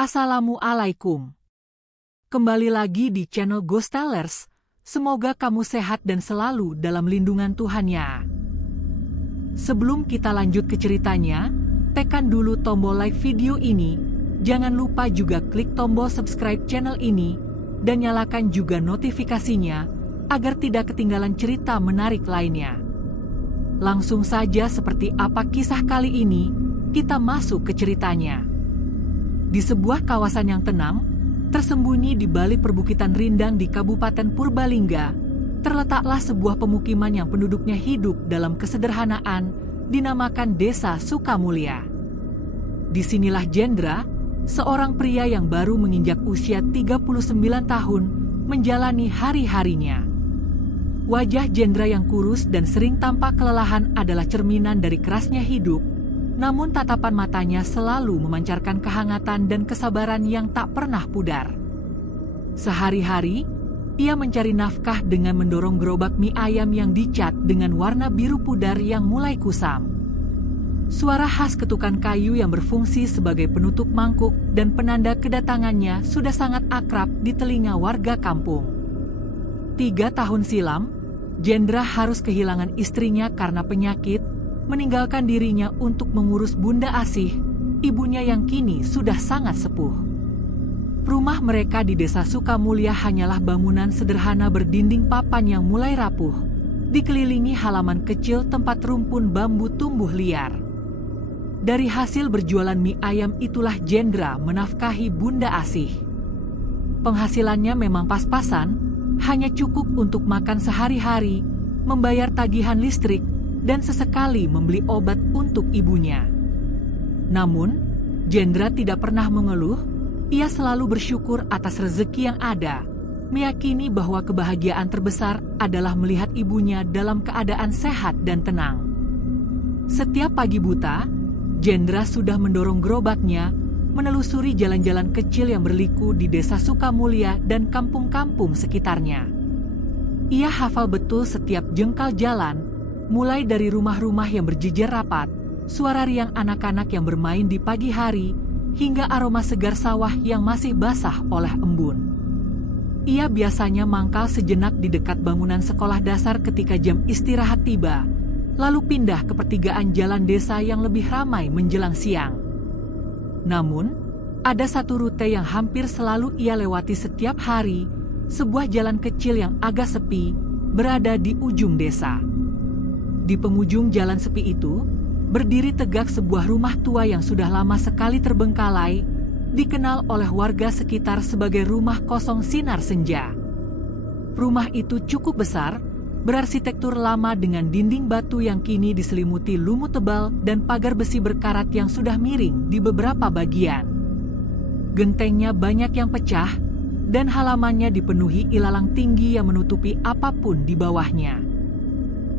Assalamualaikum. Kembali lagi di channel Ghostalers. Semoga kamu sehat dan selalu dalam lindungan Tuhan ya. Sebelum kita lanjut ke ceritanya, tekan dulu tombol like video ini. Jangan lupa juga klik tombol subscribe channel ini dan nyalakan juga notifikasinya agar tidak ketinggalan cerita menarik lainnya. Langsung saja, seperti apa kisah kali ini, kita masuk ke ceritanya. Di sebuah kawasan yang tenang, tersembunyi di balik perbukitan rindang di Kabupaten Purbalingga, terletaklah sebuah pemukiman yang penduduknya hidup dalam kesederhanaan, dinamakan Desa Sukamulya. Disinilah Jendra, seorang pria yang baru menginjak usia 39 tahun, menjalani hari-harinya. Wajah Jendra yang kurus dan sering tampak kelelahan adalah cerminan dari kerasnya hidup. Namun tatapan matanya selalu memancarkan kehangatan dan kesabaran yang tak pernah pudar. Sehari-hari, ia mencari nafkah dengan mendorong gerobak mie ayam yang dicat dengan warna biru pudar yang mulai kusam. Suara khas ketukan kayu yang berfungsi sebagai penutup mangkuk dan penanda kedatangannya sudah sangat akrab di telinga warga kampung. 3 tahun silam, Jendra harus kehilangan istrinya karena penyakit, meninggalkan dirinya untuk mengurus Bunda Asih, ibunya yang kini sudah sangat sepuh. Rumah mereka di Desa Sukamulya hanyalah bangunan sederhana berdinding papan yang mulai rapuh, dikelilingi halaman kecil tempat rumpun bambu tumbuh liar. Dari hasil berjualan mie ayam itulah Jendra menafkahi Bunda Asih. Penghasilannya memang pas-pasan, hanya cukup untuk makan sehari-hari, membayar tagihan listrik, dan sesekali membeli obat untuk ibunya. Namun, Jendra tidak pernah mengeluh. Ia selalu bersyukur atas rezeki yang ada, meyakini bahwa kebahagiaan terbesar adalah melihat ibunya dalam keadaan sehat dan tenang. Setiap pagi buta, Jendra sudah mendorong gerobaknya, menelusuri jalan-jalan kecil yang berliku di Desa Sukamulya dan kampung-kampung sekitarnya. Ia hafal betul setiap jengkal jalan, mulai dari rumah-rumah yang berjejer rapat, suara riang anak-anak yang bermain di pagi hari, hingga aroma segar sawah yang masih basah oleh embun. Ia biasanya mangkal sejenak di dekat bangunan sekolah dasar ketika jam istirahat tiba, lalu pindah ke pertigaan jalan desa yang lebih ramai menjelang siang. Namun, ada satu rute yang hampir selalu ia lewati setiap hari, sebuah jalan kecil yang agak sepi, berada di ujung desa. Di penghujung jalan sepi itu, berdiri tegak sebuah rumah tua yang sudah lama sekali terbengkalai, dikenal oleh warga sekitar sebagai rumah kosong sinar senja. Rumah itu cukup besar, berarsitektur lama dengan dinding batu yang kini diselimuti lumut tebal dan pagar besi berkarat yang sudah miring di beberapa bagian. Gentengnya banyak yang pecah, dan halamannya dipenuhi ilalang tinggi yang menutupi apapun di bawahnya.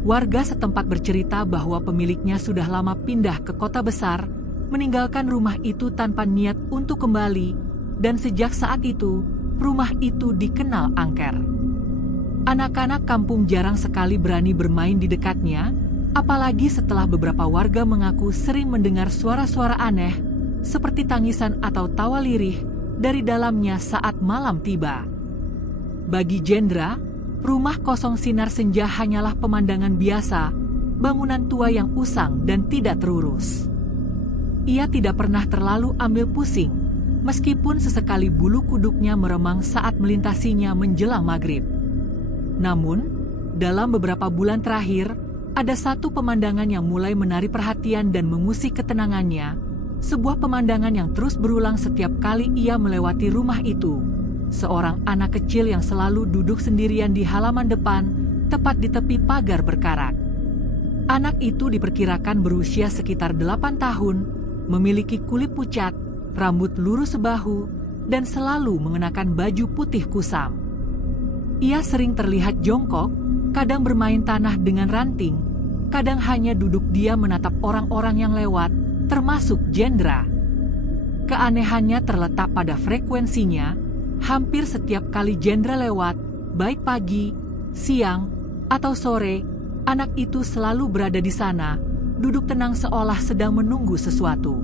Warga setempat bercerita bahwa pemiliknya sudah lama pindah ke kota besar, meninggalkan rumah itu tanpa niat untuk kembali, dan sejak saat itu, rumah itu dikenal angker. Anak-anak kampung jarang sekali berani bermain di dekatnya, apalagi setelah beberapa warga mengaku sering mendengar suara-suara aneh, seperti tangisan atau tawa lirih, dari dalamnya saat malam tiba. Bagi Jendra, rumah kosong sinar senja hanyalah pemandangan biasa, bangunan tua yang usang dan tidak terurus. Ia tidak pernah terlalu ambil pusing, meskipun sesekali bulu kuduknya meremang saat melintasinya menjelang maghrib. Namun, dalam beberapa bulan terakhir, ada satu pemandangan yang mulai menarik perhatian dan mengusik ketenangannya, sebuah pemandangan yang terus berulang setiap kali ia melewati rumah itu. Seorang anak kecil yang selalu duduk sendirian di halaman depan, tepat di tepi pagar berkarat. Anak itu diperkirakan berusia sekitar 8 tahun, memiliki kulit pucat, rambut lurus sebahu, dan selalu mengenakan baju putih kusam. Ia sering terlihat jongkok, kadang bermain tanah dengan ranting, kadang hanya duduk diam menatap orang-orang yang lewat, termasuk Jendra. Keanehannya terletak pada frekuensinya. Hampir setiap kali Jendra lewat, baik pagi, siang, atau sore, anak itu selalu berada di sana, duduk tenang seolah sedang menunggu sesuatu.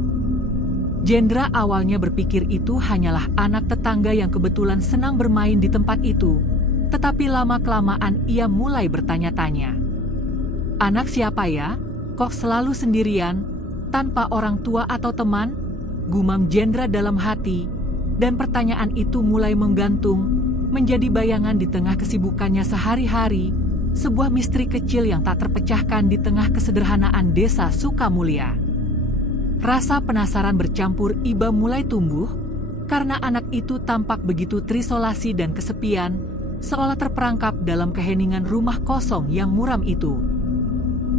Jendra awalnya berpikir itu hanyalah anak tetangga yang kebetulan senang bermain di tempat itu, tetapi lama-kelamaan ia mulai bertanya-tanya. Anak siapa ya? Kok selalu sendirian, tanpa orang tua atau teman? Gumam Jendra dalam hati, dan pertanyaan itu mulai menggantung, menjadi bayangan di tengah kesibukannya sehari-hari, sebuah misteri kecil yang tak terpecahkan di tengah kesederhanaan desa Sukamulya. Rasa penasaran bercampur iba mulai tumbuh, karena anak itu tampak begitu terisolasi dan kesepian, seolah terperangkap dalam keheningan rumah kosong yang muram itu.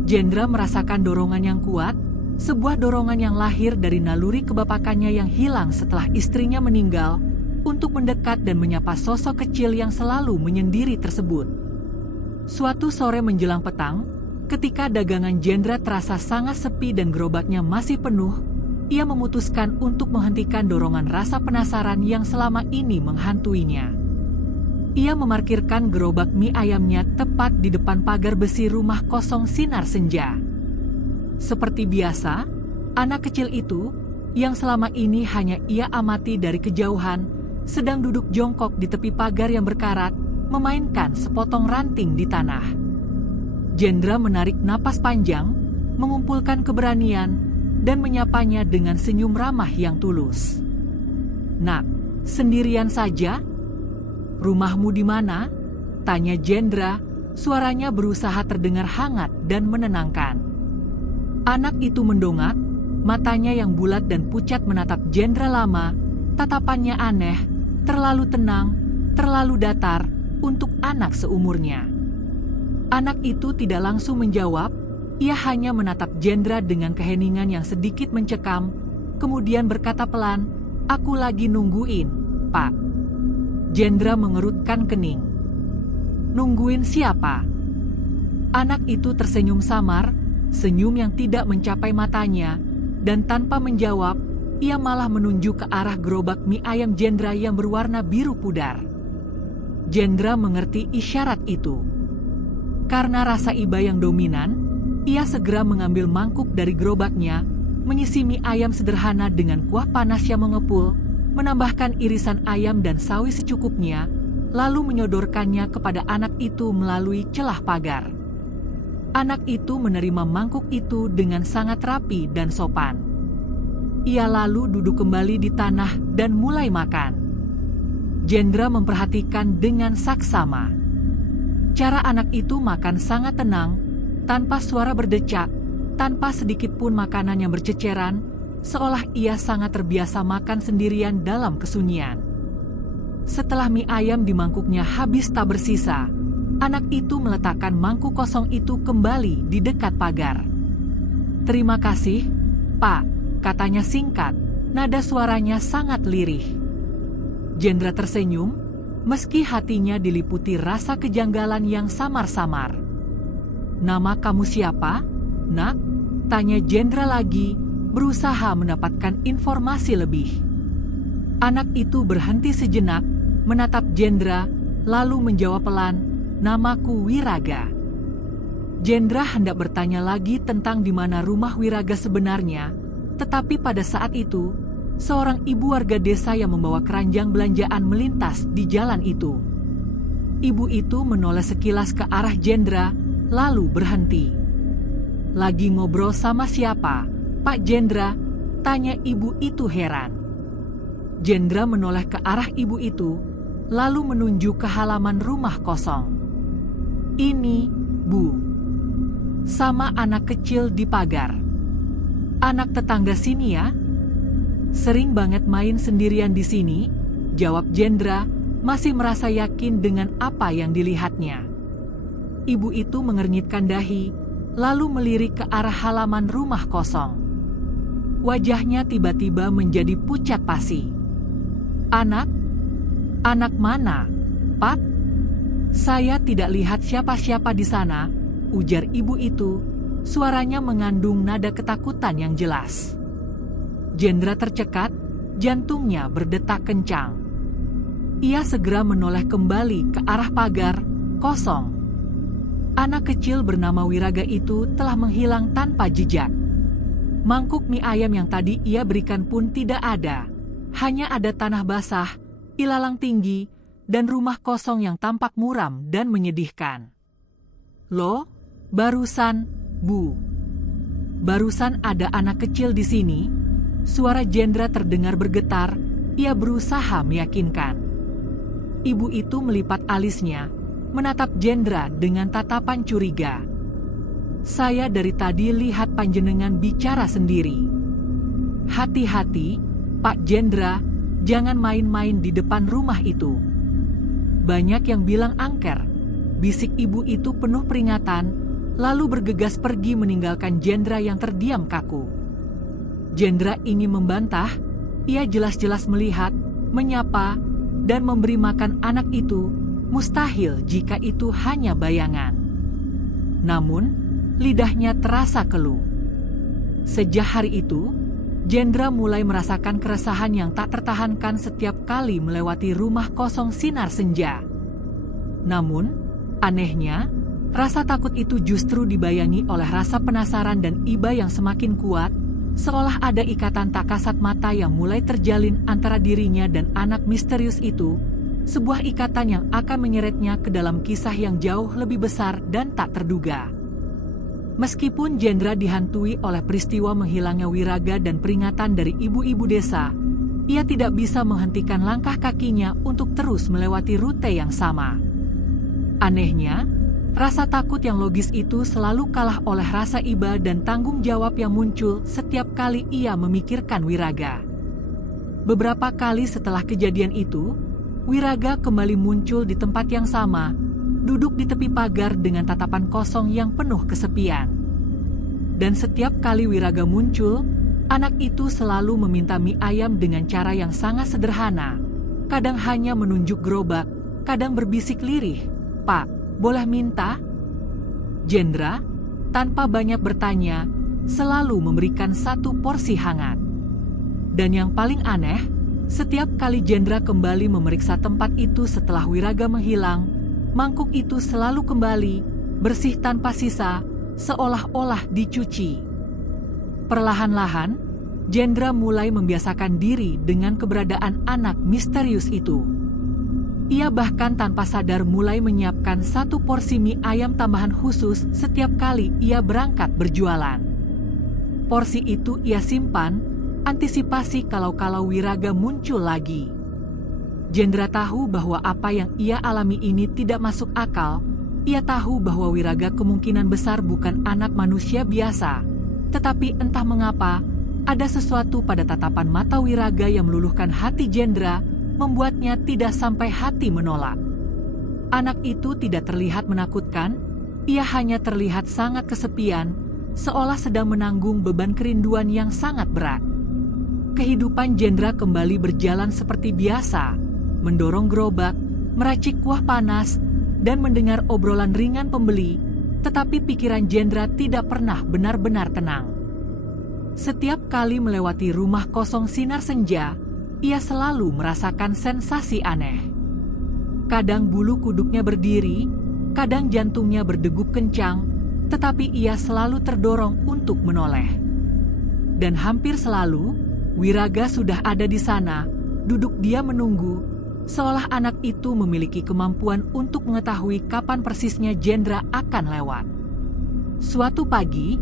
Jendra merasakan dorongan yang kuat, sebuah dorongan yang lahir dari naluri kebapakannya yang hilang setelah istrinya meninggal, untuk mendekat dan menyapa sosok kecil yang selalu menyendiri tersebut. Suatu sore menjelang petang, ketika dagangan Jendra terasa sangat sepi dan gerobaknya masih penuh, ia memutuskan untuk menghentikan dorongan rasa penasaran yang selama ini menghantuinya. Ia memarkirkan gerobak mie ayamnya tepat di depan pagar besi rumah kosong sinar senja. Seperti biasa, anak kecil itu, yang selama ini hanya ia amati dari kejauhan, sedang duduk jongkok di tepi pagar yang berkarat, memainkan sepotong ranting di tanah. Jendra menarik napas panjang, mengumpulkan keberanian, dan menyapanya dengan senyum ramah yang tulus. "Nak, sendirian saja? Rumahmu di mana?" tanya Jendra, suaranya berusaha terdengar hangat dan menenangkan. Anak itu mendongak, matanya yang bulat dan pucat menatap Jendra lama, tatapannya aneh, terlalu tenang, terlalu datar untuk anak seumurnya. Anak itu tidak langsung menjawab, ia hanya menatap Jendra dengan keheningan yang sedikit mencekam, kemudian berkata pelan, "Aku lagi nungguin, Pak." Jendra mengerutkan kening. "Nungguin siapa?" Anak itu tersenyum samar, senyum yang tidak mencapai matanya, dan tanpa menjawab, ia malah menunjuk ke arah gerobak mie ayam Jendra yang berwarna biru pudar. Jendra mengerti isyarat itu. Karena rasa iba yang dominan, ia segera mengambil mangkuk dari gerobaknya, mengisi mie ayam sederhana dengan kuah panas yang mengepul, menambahkan irisan ayam dan sawi secukupnya, lalu menyodorkannya kepada anak itu melalui celah pagar. Anak itu menerima mangkuk itu dengan sangat rapi dan sopan. Ia lalu duduk kembali di tanah dan mulai makan. Jendra memperhatikan dengan saksama. Cara anak itu makan sangat tenang, tanpa suara berdecak, tanpa sedikit pun makanan yang berceceran, seolah ia sangat terbiasa makan sendirian dalam kesunyian. Setelah mie ayam di mangkuknya habis tak bersisa, anak itu meletakkan mangkuk kosong itu kembali di dekat pagar. "Terima kasih, Pak," katanya singkat, nada suaranya sangat lirih. Jendra tersenyum, meski hatinya diliputi rasa kejanggalan yang samar-samar. "Nama kamu siapa, Nak?" tanya Jendra lagi, berusaha mendapatkan informasi lebih. Anak itu berhenti sejenak, menatap Jendra, lalu menjawab pelan, "Namaku Wiraga." Jendra hendak bertanya lagi tentang di mana rumah Wiraga sebenarnya, tetapi pada saat itu, seorang ibu warga desa yang membawa keranjang belanjaan melintas di jalan itu. Ibu itu menoleh sekilas ke arah Jendra, lalu berhenti. "Lagi ngobrol sama siapa, Pak Jendra?" tanya ibu itu heran. Jendra menoleh ke arah ibu itu, lalu menunjuk ke halaman rumah kosong. "Ini, Bu, sama anak kecil di pagar. Anak tetangga sini ya? Sering banget main sendirian di sini," jawab Jendra, masih merasa yakin dengan apa yang dilihatnya. Ibu itu mengernyitkan dahi, lalu melirik ke arah halaman rumah kosong. Wajahnya tiba-tiba menjadi pucat pasi. "Anak? Anak mana, Pak? Saya tidak lihat siapa-siapa di sana," ujar ibu itu, suaranya mengandung nada ketakutan yang jelas. Jendra tercekat, jantungnya berdetak kencang. Ia segera menoleh kembali ke arah pagar, kosong. Anak kecil bernama Wiraga itu telah menghilang tanpa jejak. Mangkuk mie ayam yang tadi ia berikan pun tidak ada. Hanya ada tanah basah, ilalang tinggi, dan rumah kosong yang tampak muram dan menyedihkan. Loh, barusan, Bu. Barusan ada anak kecil di sini. Suara Jendra terdengar bergetar, ia berusaha meyakinkan. Ibu itu melipat alisnya, menatap Jendra dengan tatapan curiga. Saya dari tadi lihat panjenengan bicara sendiri. Hati-hati, Pak Jendra, jangan main-main di depan rumah itu. Banyak yang bilang angker, bisik ibu itu penuh peringatan, lalu bergegas pergi meninggalkan Jendra yang terdiam kaku. Jendra ingin membantah, ia jelas-jelas melihat, menyapa, dan memberi makan anak itu, mustahil jika itu hanya bayangan. Namun, lidahnya terasa keluh. Sejak hari itu, Jendra mulai merasakan keresahan yang tak tertahankan setiap kali melewati rumah kosong sinar senja. Namun, anehnya, rasa takut itu justru dibayangi oleh rasa penasaran dan iba yang semakin kuat, seolah ada ikatan tak kasat mata yang mulai terjalin antara dirinya dan anak misterius itu, sebuah ikatan yang akan menyeretnya ke dalam kisah yang jauh lebih besar dan tak terduga. Meskipun Jendra dihantui oleh peristiwa menghilangnya Wiraga dan peringatan dari ibu-ibu desa, ia tidak bisa menghentikan langkah kakinya untuk terus melewati rute yang sama. Anehnya, rasa takut yang logis itu selalu kalah oleh rasa iba dan tanggung jawab yang muncul setiap kali ia memikirkan Wiraga. Beberapa kali setelah kejadian itu, Wiraga kembali muncul di tempat yang sama, duduk di tepi pagar dengan tatapan kosong yang penuh kesepian. Dan setiap kali Wiraga muncul, anak itu selalu meminta mie ayam dengan cara yang sangat sederhana. Kadang hanya menunjuk gerobak, kadang berbisik lirih, "Pak, boleh minta?" Jendra, tanpa banyak bertanya, selalu memberikan satu porsi hangat. Dan yang paling aneh, setiap kali Jendra kembali memeriksa tempat itu setelah Wiraga menghilang, mangkuk itu selalu kembali, bersih tanpa sisa, seolah-olah dicuci. Perlahan-lahan, Jendra mulai membiasakan diri dengan keberadaan anak misterius itu. Ia bahkan tanpa sadar mulai menyiapkan satu porsi mie ayam tambahan khusus setiap kali ia berangkat berjualan. Porsi itu ia simpan, antisipasi kalau-kalau Wiraga muncul lagi. Jendra tahu bahwa apa yang ia alami ini tidak masuk akal. Ia tahu bahwa Wiraga kemungkinan besar bukan anak manusia biasa. Tetapi entah mengapa, ada sesuatu pada tatapan mata Wiraga yang meluluhkan hati Jendra, membuatnya tidak sampai hati menolak. Anak itu tidak terlihat menakutkan, ia hanya terlihat sangat kesepian, seolah sedang menanggung beban kerinduan yang sangat berat. Kehidupan Jendra kembali berjalan seperti biasa, mendorong gerobak, meracik kuah panas, dan mendengar obrolan ringan pembeli, tetapi pikiran Jendra tidak pernah benar-benar tenang. Setiap kali melewati rumah kosong sinar senja, ia selalu merasakan sensasi aneh. Kadang bulu kuduknya berdiri, kadang jantungnya berdegup kencang, tetapi ia selalu terdorong untuk menoleh. Dan hampir selalu, Wiraga sudah ada di sana, duduk dia menunggu, seolah anak itu memiliki kemampuan untuk mengetahui kapan persisnya Jendra akan lewat. Suatu pagi,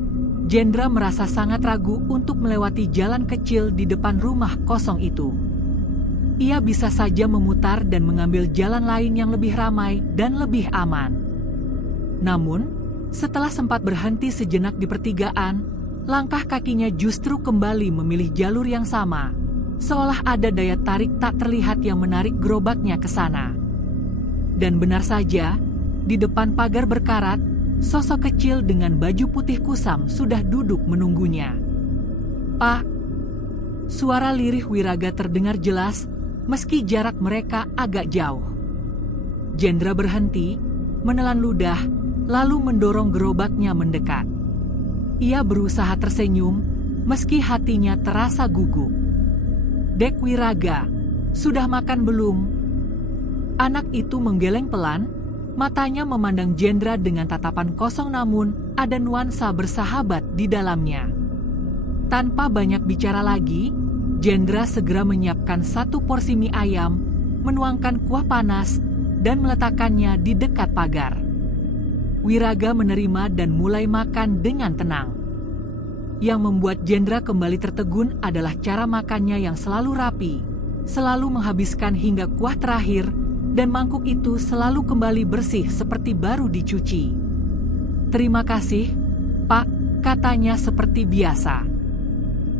Jendra merasa sangat ragu untuk melewati jalan kecil di depan rumah kosong itu. Ia bisa saja memutar dan mengambil jalan lain yang lebih ramai dan lebih aman. Namun, setelah sempat berhenti sejenak di pertigaan, langkah kakinya justru kembali memilih jalur yang sama, seolah ada daya tarik tak terlihat yang menarik gerobaknya ke sana. Dan benar saja, di depan pagar berkarat, sosok kecil dengan baju putih kusam sudah duduk menunggunya. "Pak!" Suara lirih Wiraga terdengar jelas, meski jarak mereka agak jauh. Jendra berhenti, menelan ludah, lalu mendorong gerobaknya mendekat. Ia berusaha tersenyum, meski hatinya terasa gugup. "Dek Wiraga, sudah makan belum?" Anak itu menggeleng pelan, matanya memandang Jendra dengan tatapan kosong namun ada nuansa bersahabat di dalamnya. Tanpa banyak bicara lagi, Jendra segera menyiapkan 1 porsi mie ayam, menuangkan kuah panas, dan meletakkannya di dekat pagar. Wiraga menerima dan mulai makan dengan tenang. Yang membuat Jendra kembali tertegun adalah cara makannya yang selalu rapi, selalu menghabiskan hingga kuah terakhir, dan mangkuk itu selalu kembali bersih seperti baru dicuci. "Terima kasih, Pak," katanya seperti biasa.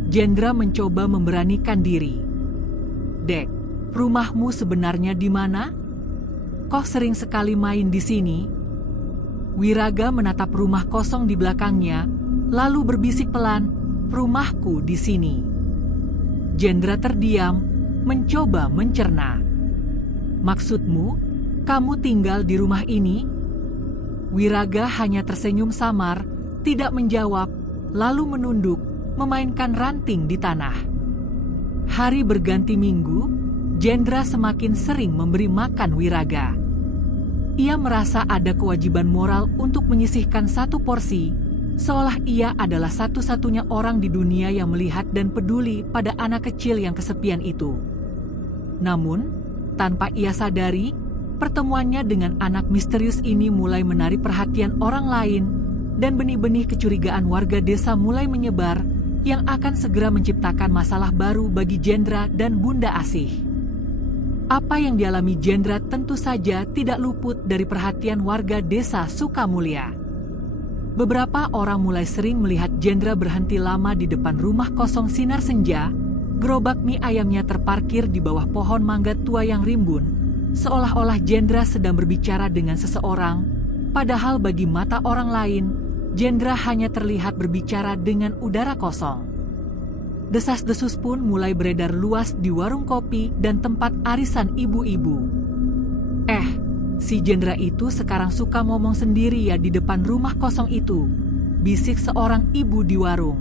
Jendra mencoba memberanikan diri. "Dek, rumahmu sebenarnya di mana? Kok sering sekali main di sini?" Wiraga menatap rumah kosong di belakangnya, lalu berbisik pelan, "Rumahku di sini." Jendra terdiam, mencoba mencerna. "Maksudmu, kamu tinggal di rumah ini?" Wiraga hanya tersenyum samar, tidak menjawab, lalu menunduk, memainkan ranting di tanah. Hari berganti minggu, Jendra semakin sering memberi makan Wiraga. Ia merasa ada kewajiban moral untuk menyisihkan 1 porsi, seolah ia adalah satu-satunya orang di dunia yang melihat dan peduli pada anak kecil yang kesepian itu. Namun, tanpa ia sadari, pertemuannya dengan anak misterius ini mulai menarik perhatian orang lain, dan benih-benih kecurigaan warga desa mulai menyebar, yang akan segera menciptakan masalah baru bagi Jendra dan Bunda Asih. Apa yang dialami Jendra tentu saja tidak luput dari perhatian warga desa Sukamulya. Beberapa orang mulai sering melihat Jendra berhenti lama di depan rumah kosong sinar senja. Gerobak mie ayamnya terparkir di bawah pohon mangga tua yang rimbun, seolah-olah Jendra sedang berbicara dengan seseorang, padahal bagi mata orang lain, Jendra hanya terlihat berbicara dengan udara kosong. Desas-desus pun mulai beredar luas di warung kopi dan tempat arisan ibu-ibu. Si Jendra itu sekarang suka ngomong sendiri ya di depan rumah kosong itu," bisik seorang ibu di warung.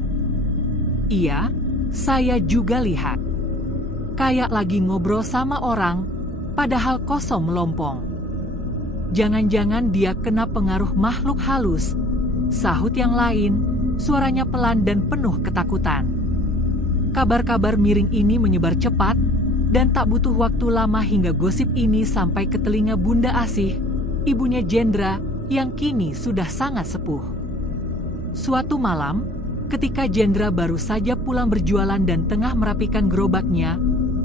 "Iya, saya juga lihat. Kayak lagi ngobrol sama orang, padahal kosong melompong. Jangan-jangan dia kena pengaruh makhluk halus," sahut yang lain, suaranya pelan dan penuh ketakutan. Kabar-kabar miring ini menyebar cepat, dan tak butuh waktu lama hingga gosip ini sampai ke telinga Bunda Asih, ibunya Jendra yang kini sudah sangat sepuh. Suatu malam, ketika Jendra baru saja pulang berjualan dan tengah merapikan gerobaknya,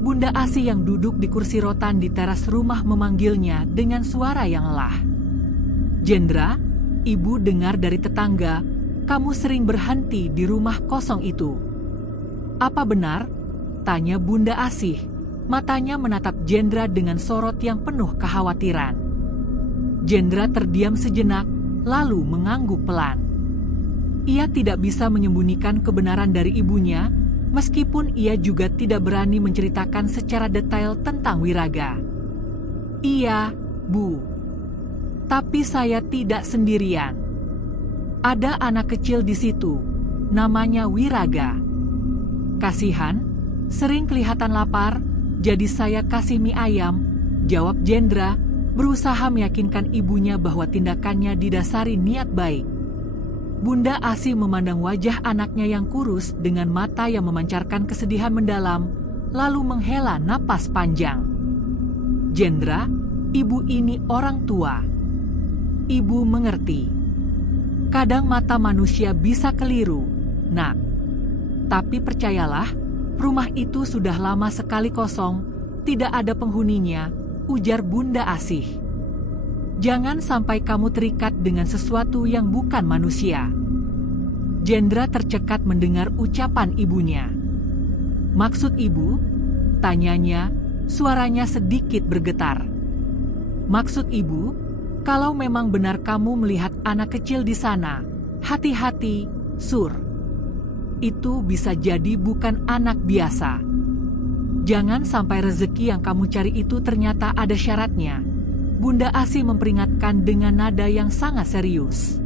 Bunda Asih yang duduk di kursi rotan di teras rumah memanggilnya dengan suara yang lelah. "Jendra, ibu dengar dari tetangga, kamu sering berhenti di rumah kosong itu. Apa benar?" tanya Bunda Asih. Matanya menatap Jendra dengan sorot yang penuh kekhawatiran. Jendra terdiam sejenak, lalu mengangguk pelan. Ia tidak bisa menyembunyikan kebenaran dari ibunya, meskipun ia juga tidak berani menceritakan secara detail tentang Wiraga. "Iya, Bu. Tapi saya tidak sendirian. Ada anak kecil di situ, namanya Wiraga. Kasihan, sering kelihatan lapar, jadi saya kasih mie ayam," jawab Jendra, berusaha meyakinkan ibunya bahwa tindakannya didasari niat baik. Bunda Asih memandang wajah anaknya yang kurus dengan mata yang memancarkan kesedihan mendalam, lalu menghela napas panjang. "Jendra, ibu ini orang tua. Ibu mengerti. Kadang mata manusia bisa keliru, Nak. Tapi percayalah, rumah itu sudah lama sekali kosong, tidak ada penghuninya," ujar Bunda Asih. "Jangan sampai kamu terikat dengan sesuatu yang bukan manusia." Jendra tercekat mendengar ucapan ibunya. "Maksud ibu?" tanyanya, suaranya sedikit bergetar. "Maksud ibu, kalau memang benar kamu melihat anak kecil di sana, hati-hati, Sur. Itu bisa jadi bukan anak biasa. Jangan sampai rezeki yang kamu cari itu ternyata ada syaratnya," Bunda Asih memperingatkan dengan nada yang sangat serius.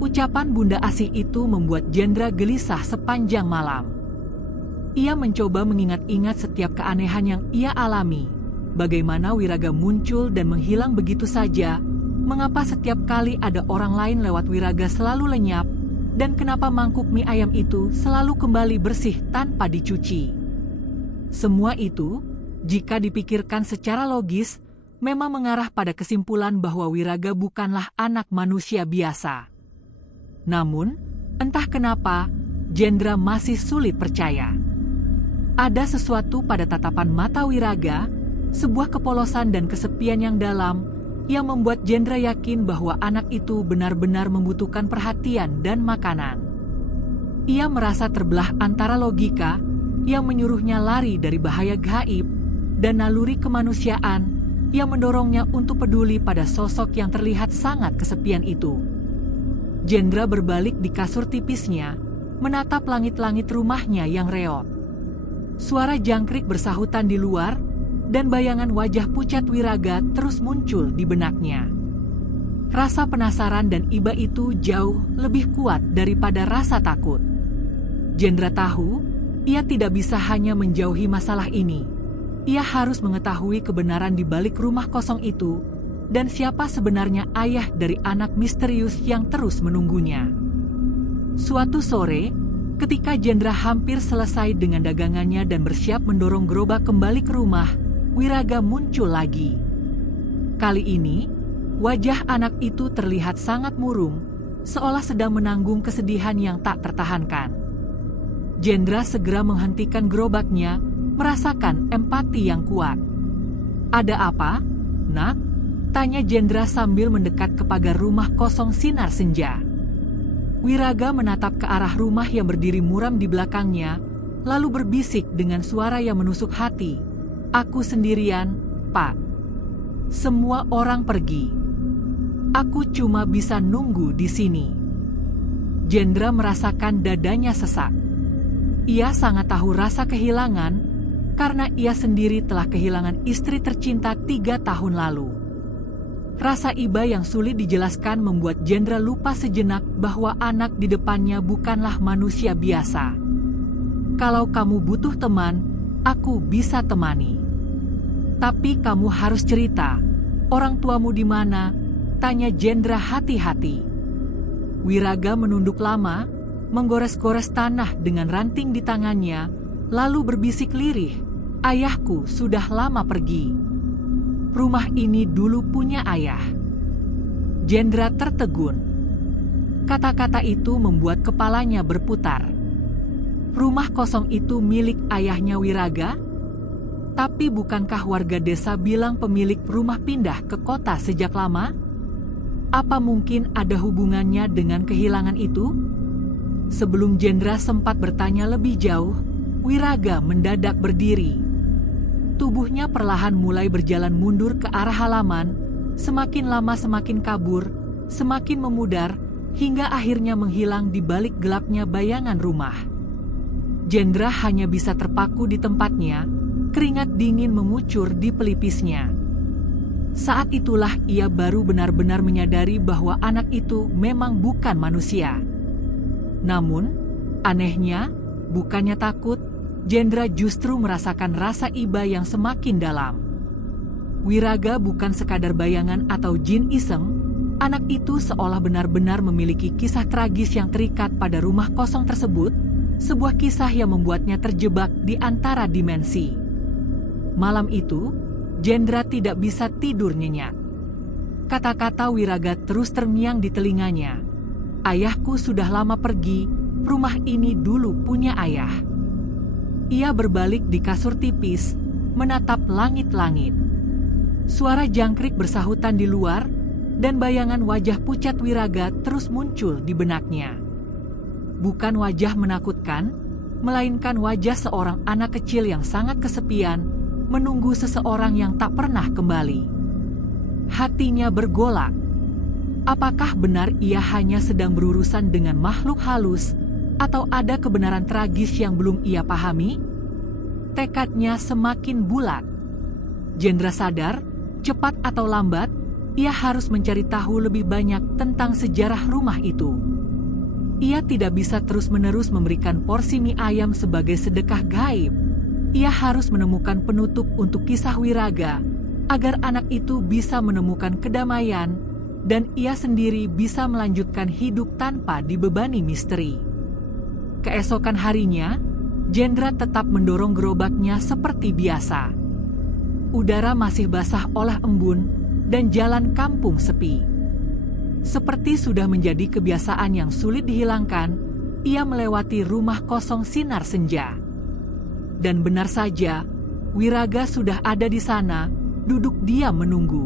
Ucapan Bunda Asih itu membuat Jendra gelisah sepanjang malam. Ia mencoba mengingat-ingat setiap keanehan yang ia alami. Bagaimana Wiraga muncul dan menghilang begitu saja, mengapa setiap kali ada orang lain lewat Wiraga selalu lenyap, Dan kenapa mangkuk mie ayam itu selalu kembali bersih tanpa dicuci? Semua itu, jika dipikirkan secara logis, memang mengarah pada kesimpulan bahwa Wiraga bukanlah anak manusia biasa. Namun, entah kenapa, Jendra masih sulit percaya. Ada sesuatu pada tatapan mata Wiraga, sebuah kepolosan dan kesepian yang dalam, yang membuat Jendra yakin bahwa anak itu benar-benar membutuhkan perhatian dan makanan. Ia merasa terbelah antara logika yang menyuruhnya lari dari bahaya gaib dan naluri kemanusiaan yang mendorongnya untuk peduli pada sosok yang terlihat sangat kesepian itu. Jendra berbalik di kasur tipisnya, menatap langit-langit rumahnya yang reot. Suara jangkrik bersahutan di luar, dan bayangan wajah pucat Wiraga terus muncul di benaknya. Rasa penasaran dan iba itu jauh lebih kuat daripada rasa takut. Jendra tahu, ia tidak bisa hanya menjauhi masalah ini. Ia harus mengetahui kebenaran di balik rumah kosong itu, dan siapa sebenarnya ayah dari anak misterius yang terus menunggunya. Suatu sore, ketika Jendra hampir selesai dengan dagangannya dan bersiap mendorong gerobak kembali ke rumah, Wiraga muncul lagi. Kali ini, wajah anak itu terlihat sangat murung, seolah sedang menanggung kesedihan yang tak tertahankan. Jendra segera menghentikan gerobaknya, merasakan empati yang kuat. "Ada apa, Nak?" tanya Jendra sambil mendekat ke pagar rumah kosong sinar senja. Wiraga menatap ke arah rumah yang berdiri muram di belakangnya, lalu berbisik dengan suara yang menusuk hati. "Aku sendirian, Pak. Semua orang pergi. Aku cuma bisa nunggu di sini." Jendra merasakan dadanya sesak. Ia sangat tahu rasa kehilangan, karena ia sendiri telah kehilangan istri tercinta 3 tahun lalu. Rasa iba yang sulit dijelaskan membuat Jendra lupa sejenak bahwa anak di depannya bukanlah manusia biasa. "Kalau kamu butuh teman, aku bisa temani. Tapi kamu harus cerita, orang tuamu di mana?" tanya Jendra hati-hati. Wiraga menunduk lama, menggores-gores tanah dengan ranting di tangannya, lalu berbisik lirih, "Ayahku sudah lama pergi. Rumah ini dulu punya ayah." Jendra tertegun. Kata-kata itu membuat kepalanya berputar. Rumah kosong itu milik ayahnya Wiraga? Tapi bukankah warga desa bilang pemilik rumah pindah ke kota sejak lama? Apa mungkin ada hubungannya dengan kehilangan itu? Sebelum Jendra sempat bertanya lebih jauh, Wiraga mendadak berdiri. Tubuhnya perlahan mulai berjalan mundur ke arah halaman, semakin lama semakin kabur, semakin memudar, hingga akhirnya menghilang di balik gelapnya bayangan rumah. Jendra hanya bisa terpaku di tempatnya, keringat dingin mengucur di pelipisnya. Saat itulah ia baru benar-benar menyadari bahwa anak itu memang bukan manusia. Namun, anehnya, bukannya takut, Jendra justru merasakan rasa iba yang semakin dalam. Wiraga bukan sekadar bayangan atau jin iseng, anak itu seolah benar-benar memiliki kisah tragis yang terikat pada rumah kosong tersebut, sebuah kisah yang membuatnya terjebak di antara dimensi. Malam itu, Jendra tidak bisa tidur nyenyak. Kata-kata Wiraga terus terngiang di telinganya. "Ayahku sudah lama pergi, rumah ini dulu punya ayah." Ia berbalik di kasur tipis, menatap langit-langit. Suara jangkrik bersahutan di luar, dan bayangan wajah pucat Wiraga terus muncul di benaknya. Bukan wajah menakutkan, melainkan wajah seorang anak kecil yang sangat kesepian, menunggu seseorang yang tak pernah kembali. Hatinya bergolak. Apakah benar ia hanya sedang berurusan dengan makhluk halus, atau ada kebenaran tragis yang belum ia pahami? Tekadnya semakin bulat. Jendra sadar, cepat atau lambat, ia harus mencari tahu lebih banyak tentang sejarah rumah itu. Ia tidak bisa terus-menerus memberikan porsi mie ayam sebagai sedekah gaib. Ia harus menemukan penutup untuk kisah Wiraga, agar anak itu bisa menemukan kedamaian, dan ia sendiri bisa melanjutkan hidup tanpa dibebani misteri. Keesokan harinya, Jendra tetap mendorong gerobaknya seperti biasa. Udara masih basah oleh embun dan jalan kampung sepi. Seperti sudah menjadi kebiasaan yang sulit dihilangkan, ia melewati rumah kosong sinar senja. Dan benar saja, Wiraga sudah ada di sana, duduk diam menunggu.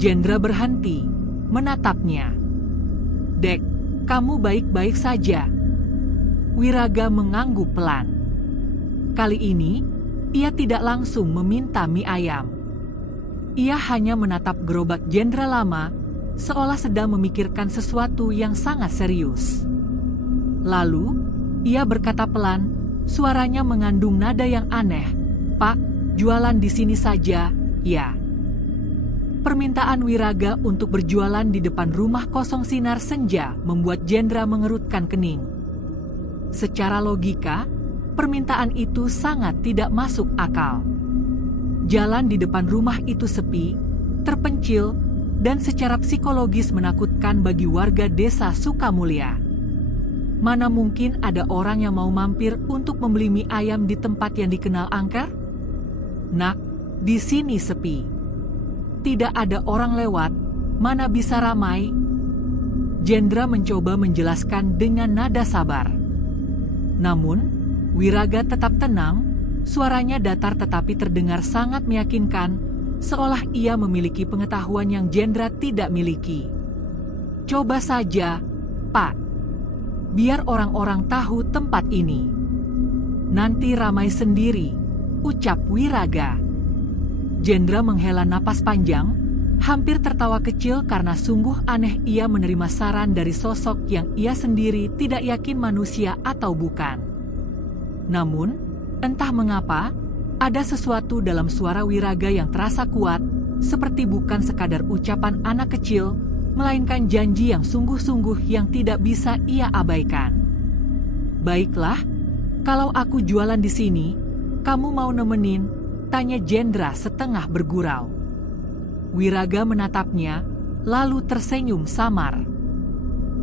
Jendra berhenti, menatapnya. "Dek, kamu baik-baik saja?" Wiraga mengangguk pelan. Kali ini, ia tidak langsung meminta mie ayam. Ia hanya menatap gerobak Jendra lama, seolah sedang memikirkan sesuatu yang sangat serius. Lalu, ia berkata pelan, suaranya mengandung nada yang aneh, "Pak, jualan di sini saja, ya." Permintaan Wiraga untuk berjualan di depan rumah kosong sinar senja membuat Jendra mengerutkan kening. Secara logika, permintaan itu sangat tidak masuk akal. Jalan di depan rumah itu sepi, terpencil, dan secara psikologis menakutkan bagi warga desa Sukamulya. Mana mungkin ada orang yang mau mampir untuk membeli mie ayam di tempat yang dikenal angker? Nak, di sini sepi. Tidak ada orang lewat, mana bisa ramai? Jendra mencoba menjelaskan dengan nada sabar. Namun, Wiraga tetap tenang, suaranya datar tetapi terdengar sangat meyakinkan, seolah ia memiliki pengetahuan yang Jendra tidak miliki. "Coba saja, Pak. Biar orang-orang tahu tempat ini. Nanti ramai sendiri," ucap Wiraga. Jendra menghela napas panjang, hampir tertawa kecil karena sungguh aneh ia menerima saran dari sosok yang ia sendiri tidak yakin manusia atau bukan. Namun, entah mengapa, ada sesuatu dalam suara Wiraga yang terasa kuat, seperti bukan sekadar ucapan anak kecil, melainkan janji yang sungguh-sungguh yang tidak bisa ia abaikan. "Baiklah, kalau aku jualan di sini, kamu mau nemenin?" tanya Jendra setengah bergurau. Wiraga menatapnya, lalu tersenyum samar.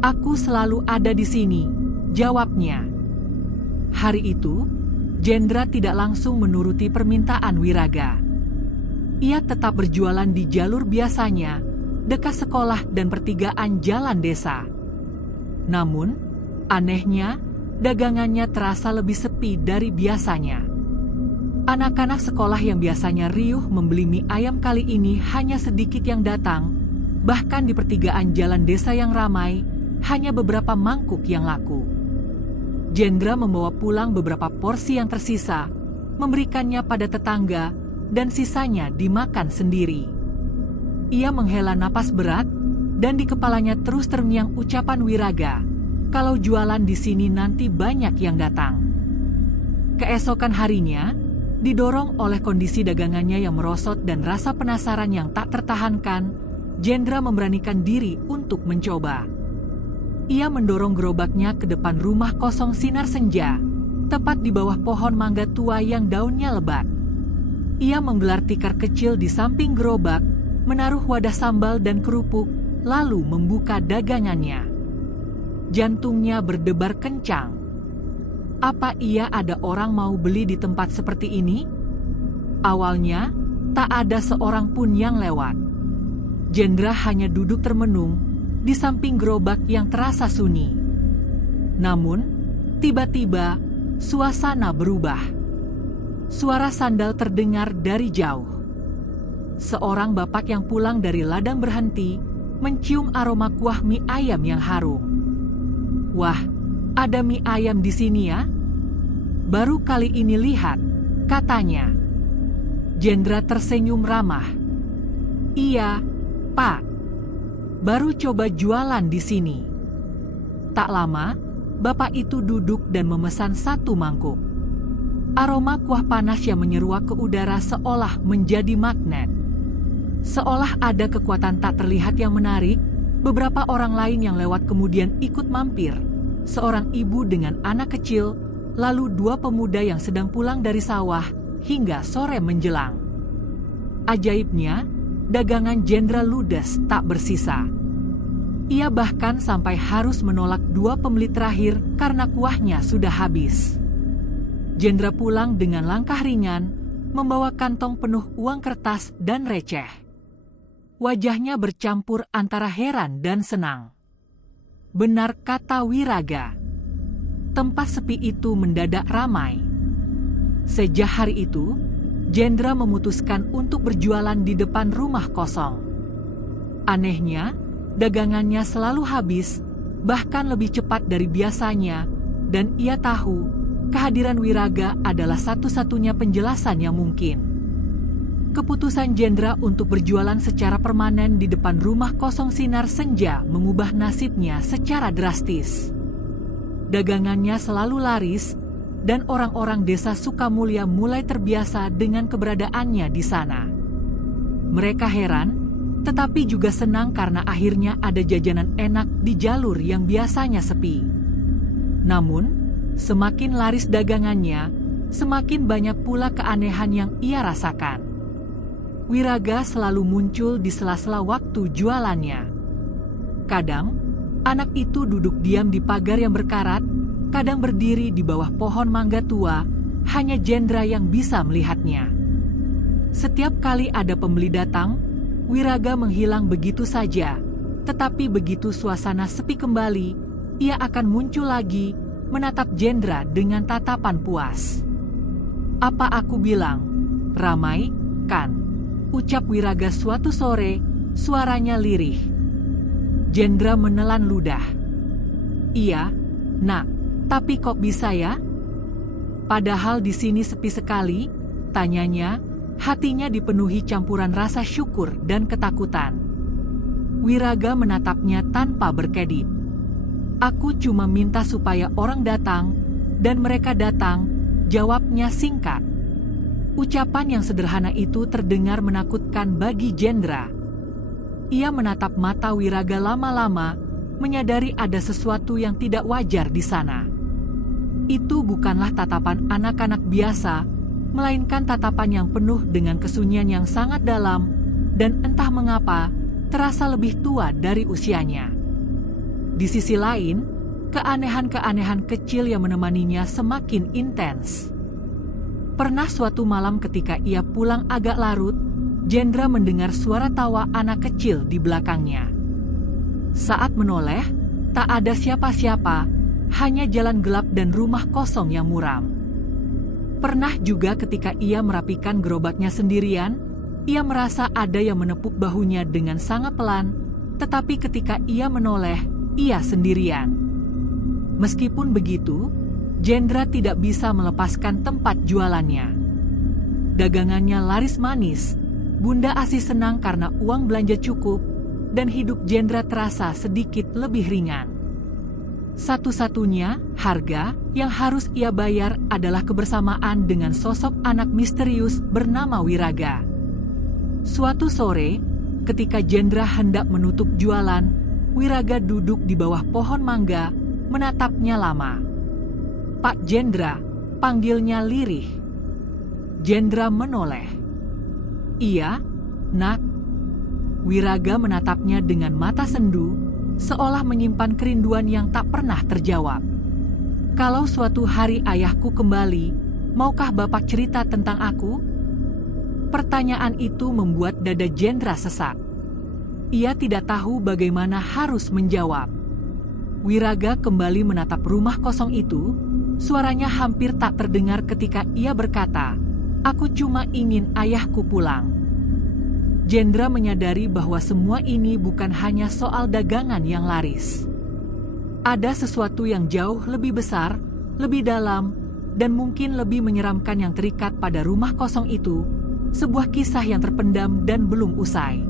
"Aku selalu ada di sini," jawabnya. Hari itu, Jendra tidak langsung menuruti permintaan Wiraga. Ia tetap berjualan di jalur biasanya, dekat sekolah dan pertigaan jalan desa. Namun, anehnya, dagangannya terasa lebih sepi dari biasanya. Anak-anak sekolah yang biasanya riuh membeli mie ayam kali ini hanya sedikit yang datang, bahkan di pertigaan jalan desa yang ramai, hanya beberapa mangkuk yang laku. Jendra membawa pulang beberapa porsi yang tersisa, memberikannya pada tetangga, dan sisanya dimakan sendiri. Ia menghela napas berat, dan di kepalanya terus terngiang ucapan Wiraga, "Kalau jualan di sini nanti banyak yang datang." Keesokan harinya, didorong oleh kondisi dagangannya yang merosot dan rasa penasaran yang tak tertahankan, Jendra memberanikan diri untuk mencoba. Ia mendorong gerobaknya ke depan rumah kosong sinar senja, tepat di bawah pohon mangga tua yang daunnya lebat. Ia menggelar tikar kecil di samping gerobak, menaruh wadah sambal dan kerupuk, lalu membuka dagangannya. Jantungnya berdebar kencang. Apa iya ada orang mau beli di tempat seperti ini? Awalnya, tak ada seorang pun yang lewat. Jendra hanya duduk termenung di samping gerobak yang terasa sunyi. Namun, tiba-tiba suasana berubah. Suara sandal terdengar dari jauh. Seorang bapak yang pulang dari ladang berhenti, mencium aroma kuah mie ayam yang harum. "Wah, ada mie ayam di sini ya? Baru kali ini lihat," katanya. Jendra tersenyum ramah. "Iya, Pak. Baru coba jualan di sini." Tak lama, bapak itu duduk dan memesan satu mangkuk. Aroma kuah panas yang menyeruak ke udara seolah menjadi magnet. Seolah ada kekuatan tak terlihat yang menarik, beberapa orang lain yang lewat kemudian ikut mampir. Seorang ibu dengan anak kecil, lalu dua pemuda yang sedang pulang dari sawah, hingga sore menjelang. Ajaibnya, dagangan Jenderal ludes tak bersisa. Ia bahkan sampai harus menolak 2 pembeli terakhir karena kuahnya sudah habis. Jenderal pulang dengan langkah ringan, membawa kantong penuh uang kertas dan receh. Wajahnya bercampur antara heran dan senang. Benar kata Wiraga. Tempat sepi itu mendadak ramai. Sejak hari itu, Jenderal memutuskan untuk berjualan di depan rumah kosong. Anehnya, dagangannya selalu habis, bahkan lebih cepat dari biasanya, dan ia tahu kehadiran Wiraga adalah satu-satunya penjelasan yang mungkin. Keputusan Jenderal untuk berjualan secara permanen di depan rumah kosong sinar senja mengubah nasibnya secara drastis. Dagangannya selalu laris, dan orang-orang desa Sukamulya mulai terbiasa dengan keberadaannya di sana. Mereka heran, tetapi juga senang karena akhirnya ada jajanan enak di jalur yang biasanya sepi. Namun, semakin laris dagangannya, semakin banyak pula keanehan yang ia rasakan. Wiraga selalu muncul di sela-sela waktu jualannya. Kadang, anak itu duduk diam di pagar yang berkarat, kadang berdiri di bawah pohon mangga tua, hanya Jenderal yang bisa melihatnya. Setiap kali ada pembeli datang, Wiraga menghilang begitu saja, tetapi begitu suasana sepi kembali, ia akan muncul lagi, menatap Jenderal dengan tatapan puas. "Apa aku bilang? Ramai, kan?" ucap Wiraga suatu sore, suaranya lirih. Jenderal menelan ludah. "Iya, Nak, tapi kok bisa ya? Padahal di sini sepi sekali," tanyanya, hatinya dipenuhi campuran rasa syukur dan ketakutan. Wiraga menatapnya tanpa berkedip. "Aku cuma minta supaya orang datang, dan mereka datang," jawabnya singkat. Ucapan yang sederhana itu terdengar menakutkan bagi Jenderal. Ia menatap mata Wiraga lama-lama, menyadari ada sesuatu yang tidak wajar di sana. Itu bukanlah tatapan anak-anak biasa, melainkan tatapan yang penuh dengan kesunyian yang sangat dalam, dan entah mengapa, terasa lebih tua dari usianya. Di sisi lain, keanehan-keanehan kecil yang menemaninya semakin intens. Pernah suatu malam ketika ia pulang agak larut, Jenderal mendengar suara tawa anak kecil di belakangnya. Saat menoleh, tak ada siapa-siapa, hanya jalan gelap dan rumah kosong yang muram. Pernah juga ketika ia merapikan gerobaknya sendirian, ia merasa ada yang menepuk bahunya dengan sangat pelan, tetapi ketika ia menoleh, ia sendirian. Meskipun begitu, Jenderal tidak bisa melepaskan tempat jualannya. Dagangannya laris manis, Bunda Asih senang karena uang belanja cukup, dan hidup Jenderal terasa sedikit lebih ringan. Satu-satunya harga yang harus ia bayar adalah kebersamaan dengan sosok anak misterius bernama Wiraga. Suatu sore, ketika Jenderal hendak menutup jualan, Wiraga duduk di bawah pohon mangga, menatapnya lama. "Pak Jenderal," panggilnya lirih. Jenderal menoleh. "Iya, Nak." Wiraga menatapnya dengan mata sendu, seolah menyimpan kerinduan yang tak pernah terjawab. "Kalau suatu hari ayahku kembali, maukah Bapak cerita tentang aku?" Pertanyaan itu membuat dada Jenderal sesak. Ia tidak tahu bagaimana harus menjawab. Wiraga kembali menatap rumah kosong itu. Suaranya hampir tak terdengar ketika ia berkata, "Aku cuma ingin ayahku pulang." Jenderal menyadari bahwa semua ini bukan hanya soal dagangan yang laris. Ada sesuatu yang jauh lebih besar, lebih dalam, dan mungkin lebih menyeramkan yang terikat pada rumah kosong itu, sebuah kisah yang terpendam dan belum usai.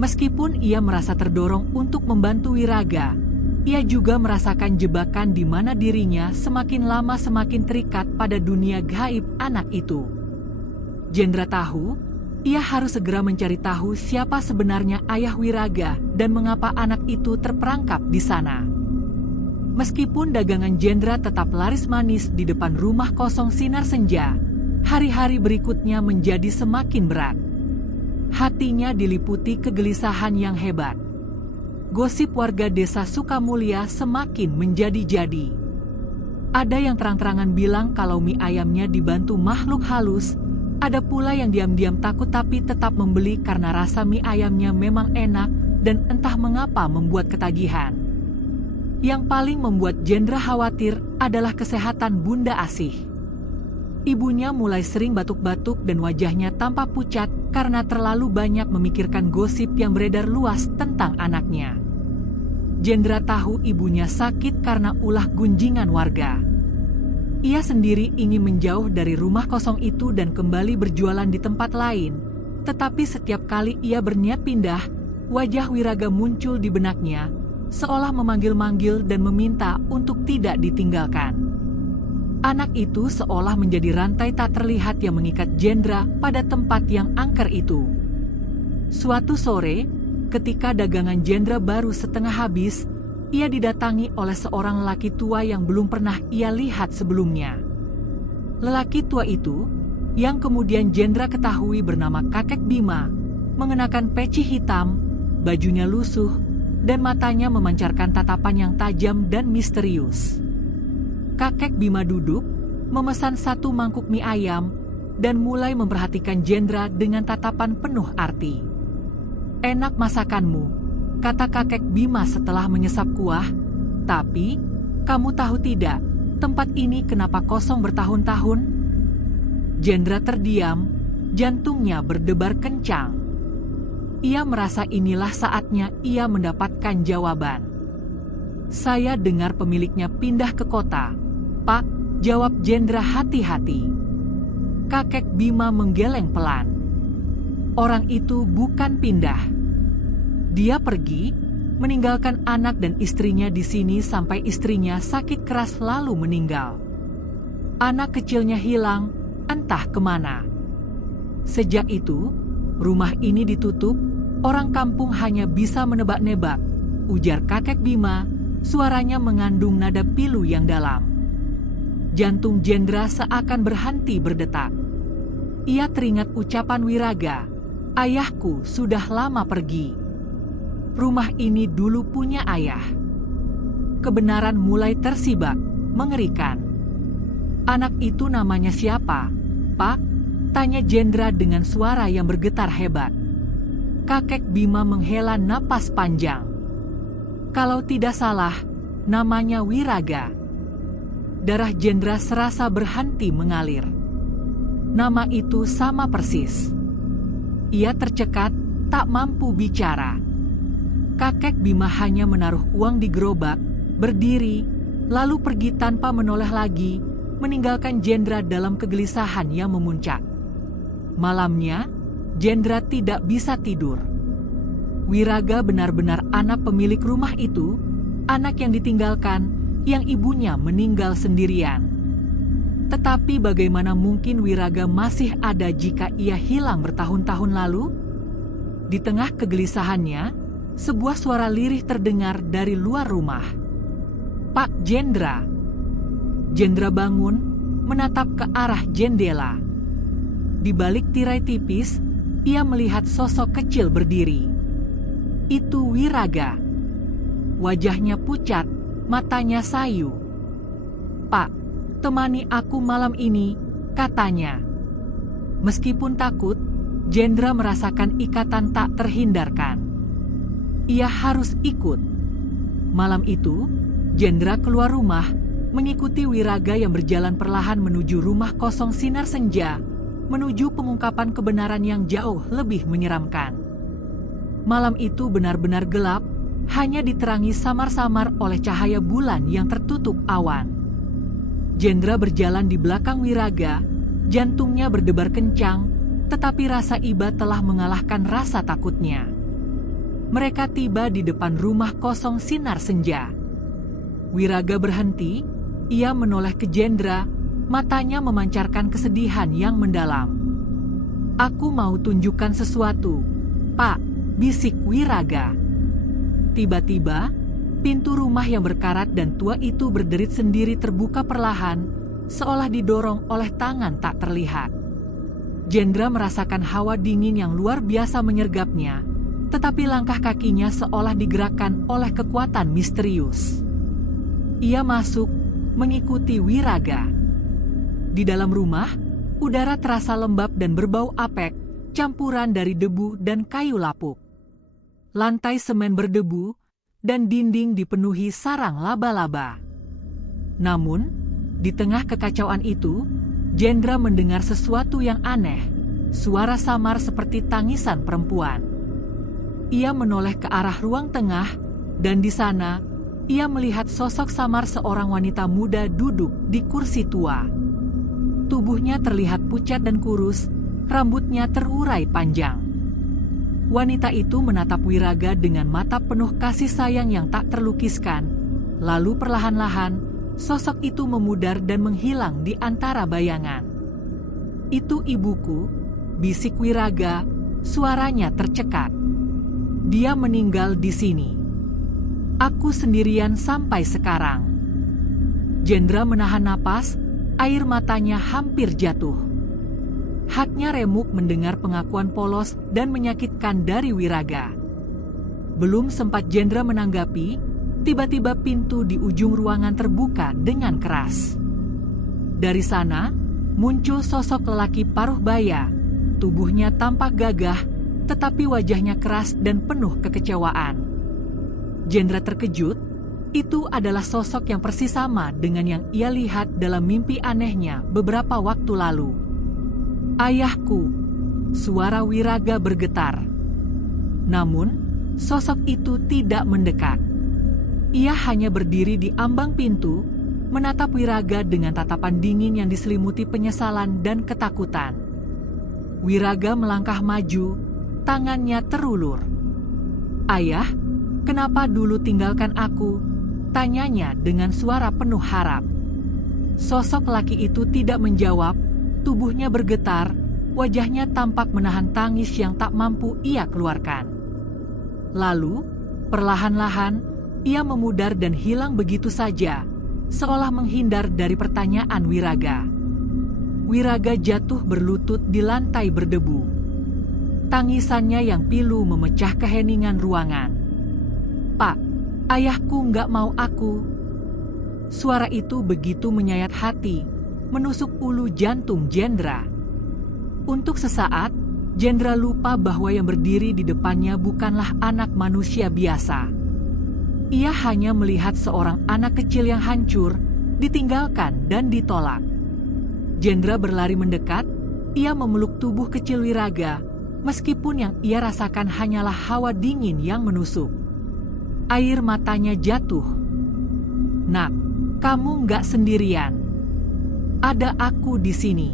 Meskipun ia merasa terdorong untuk membantu Wiraga, ia juga merasakan jebakan di mana dirinya semakin lama semakin terikat pada dunia gaib anak itu. Jenderal tahu, ia harus segera mencari tahu siapa sebenarnya ayah Wiraga dan mengapa anak itu terperangkap di sana. Meskipun dagangan Jenderal tetap laris manis di depan rumah kosong sinar senja, hari-hari berikutnya menjadi semakin berat. Hatinya diliputi kegelisahan yang hebat. Gosip warga desa Sukamulya semakin menjadi-jadi. Ada yang terang-terangan bilang kalau mie ayamnya dibantu makhluk halus, ada pula yang diam-diam takut tapi tetap membeli karena rasa mie ayamnya memang enak dan entah mengapa membuat ketagihan. Yang paling membuat Jendra khawatir adalah kesehatan Bunda Asih. Ibunya mulai sering batuk-batuk dan wajahnya tampak pucat karena terlalu banyak memikirkan gosip yang beredar luas tentang anaknya. Jendra tahu ibunya sakit karena ulah gunjingan warga. Ia sendiri ingin menjauh dari rumah kosong itu dan kembali berjualan di tempat lain. Tetapi setiap kali ia berniat pindah, wajah Wiraga muncul di benaknya, seolah memanggil-manggil dan meminta untuk tidak ditinggalkan. Anak itu seolah menjadi rantai tak terlihat yang mengikat Jendra pada tempat yang angker itu. Suatu sore, ketika dagangan Jendra baru setengah habis, ia didatangi oleh seorang lelaki tua yang belum pernah ia lihat sebelumnya. Lelaki tua itu, yang kemudian Jendra ketahui bernama Kakek Bima, mengenakan peci hitam, bajunya lusuh, dan matanya memancarkan tatapan yang tajam dan misterius. Kakek Bima duduk, memesan satu mangkuk mie ayam, dan mulai memperhatikan Jendra dengan tatapan penuh arti. "Enak masakanmu," kata kakek Bima setelah menyesap kuah. "Tapi, kamu tahu tidak, tempat ini kenapa kosong bertahun-tahun?" Jendra terdiam, jantungnya berdebar kencang. Ia merasa inilah saatnya ia mendapatkan jawaban. "Saya dengar pemiliknya pindah ke kota, Pak," jawab Jendra hati-hati. Kakek Bima menggeleng pelan. Orang itu bukan pindah. Dia pergi, meninggalkan anak dan istrinya di sini sampai istrinya sakit keras lalu meninggal. Anak kecilnya hilang, entah kemana. Sejak itu, rumah ini ditutup, orang kampung hanya bisa menebak-nebak, ujar kakek Bima, suaranya mengandung nada pilu yang dalam. Jantung Jendra seakan berhenti berdetak. Ia teringat ucapan Wiraga, "Ayahku sudah lama pergi. Rumah ini dulu punya ayah." Kebenaran mulai tersibak, mengerikan. "Anak itu namanya siapa, Pak?" tanya Jendra dengan suara yang bergetar hebat. Kakek Bima menghela napas panjang. "Kalau tidak salah, namanya Wiraga." Darah Jendra serasa berhenti mengalir. Nama itu sama persis. Ia tercekat, tak mampu bicara. Kakek Bima hanya menaruh uang di gerobak, berdiri, lalu pergi tanpa menoleh lagi, meninggalkan Jendra dalam kegelisahan yang memuncak. Malamnya, Jendra tidak bisa tidur. Wiraga benar-benar anak pemilik rumah itu, anak yang ditinggalkan, yang ibunya meninggal sendirian. Tetapi bagaimana mungkin Wiraga masih ada jika ia hilang bertahun-tahun lalu? Di tengah kegelisahannya, sebuah suara lirih terdengar dari luar rumah. "Pak Jendra." Jendra bangun, menatap ke arah jendela. Di balik tirai tipis, ia melihat sosok kecil berdiri. Itu Wiraga. Wajahnya pucat, matanya sayu. "Pak, temani aku malam ini," katanya. Meskipun takut, Jendra merasakan ikatan tak terhindarkan. Ia harus ikut. Malam itu, Jendra keluar rumah, mengikuti Wiraga yang berjalan perlahan menuju rumah kosong sinar senja, menuju pengungkapan kebenaran yang jauh lebih menyeramkan. Malam itu benar-benar gelap, hanya diterangi samar-samar oleh cahaya bulan yang tertutup awan. Jendra berjalan di belakang Wiraga, jantungnya berdebar kencang, tetapi rasa iba telah mengalahkan rasa takutnya. Mereka tiba di depan rumah kosong sinar senja. Wiraga berhenti, ia menoleh ke Jendra, matanya memancarkan kesedihan yang mendalam. "Aku mau tunjukkan sesuatu, Pak," bisik Wiraga. Tiba-tiba, pintu rumah yang berkarat dan tua itu berderit sendiri terbuka perlahan, seolah didorong oleh tangan tak terlihat. Jendra merasakan hawa dingin yang luar biasa menyergapnya, tetapi langkah kakinya seolah digerakkan oleh kekuatan misterius. Ia masuk, mengikuti Wiraga. Di dalam rumah, udara terasa lembab dan berbau apek, campuran dari debu dan kayu lapuk. Lantai semen berdebu, dan dinding dipenuhi sarang laba-laba. Namun, di tengah kekacauan itu, Jendra mendengar sesuatu yang aneh, suara samar seperti tangisan perempuan. Ia menoleh ke arah ruang tengah, dan di sana, ia melihat sosok samar seorang wanita muda duduk di kursi tua. Tubuhnya terlihat pucat dan kurus, rambutnya terurai panjang. Wanita itu menatap Wiraga dengan mata penuh kasih sayang yang tak terlukiskan, lalu perlahan-lahan, sosok itu memudar dan menghilang di antara bayangan. "Itu ibuku," bisik Wiraga, suaranya tercekat. "Dia meninggal di sini. Aku sendirian sampai sekarang." Jendra menahan napas, air matanya hampir jatuh. Hatinya remuk mendengar pengakuan polos dan menyakitkan dari Wiraga. Belum sempat Jendra menanggapi, tiba-tiba pintu di ujung ruangan terbuka dengan keras. Dari sana, muncul sosok lelaki paruh baya. Tubuhnya tampak gagah, tetapi wajahnya keras dan penuh kekecewaan. Jendra terkejut, itu adalah sosok yang persis sama dengan yang ia lihat dalam mimpi anehnya beberapa waktu lalu. "Ayahku," suara Wiraga bergetar. Namun, sosok itu tidak mendekat. Ia hanya berdiri di ambang pintu, menatap Wiraga dengan tatapan dingin yang diselimuti penyesalan dan ketakutan. Wiraga melangkah maju, tangannya terulur. "Ayah, kenapa dulu tinggalkan aku?" tanyanya dengan suara penuh harap. Sosok laki itu tidak menjawab, tubuhnya bergetar, wajahnya tampak menahan tangis yang tak mampu ia keluarkan. Lalu, perlahan-lahan, ia memudar dan hilang begitu saja, seolah menghindar dari pertanyaan Wiraga. Wiraga jatuh berlutut di lantai berdebu. Tangisannya yang pilu memecah keheningan ruangan. "Pak, ayahku nggak mau aku." Suara itu begitu menyayat hati, menusuk ulu jantung Jendra. Untuk sesaat, Jendra lupa bahwa yang berdiri di depannya bukanlah anak manusia biasa. Ia hanya melihat seorang anak kecil yang hancur, ditinggalkan dan ditolak. Jendra berlari mendekat, ia memeluk tubuh kecil Wiraga, meskipun yang ia rasakan hanyalah hawa dingin yang menusuk. Air matanya jatuh. "Nak, kamu nggak sendirian. Ada aku di sini.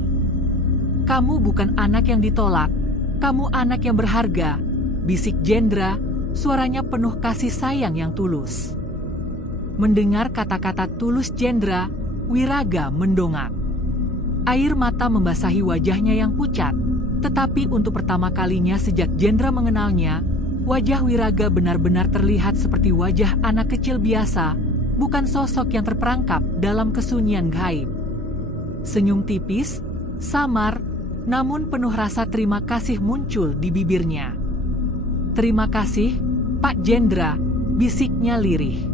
Kamu bukan anak yang ditolak, kamu anak yang berharga," bisik Jendra, suaranya penuh kasih sayang yang tulus. Mendengar kata-kata tulus Jendra, Wiraga mendongak. Air mata membasahi wajahnya yang pucat, tetapi untuk pertama kalinya sejak Jendra mengenalnya, wajah Wiraga benar-benar terlihat seperti wajah anak kecil biasa, bukan sosok yang terperangkap dalam kesunyian gaib. Senyum tipis, samar, namun penuh rasa terima kasih muncul di bibirnya. "Terima kasih, Pak Jendra," bisiknya lirih.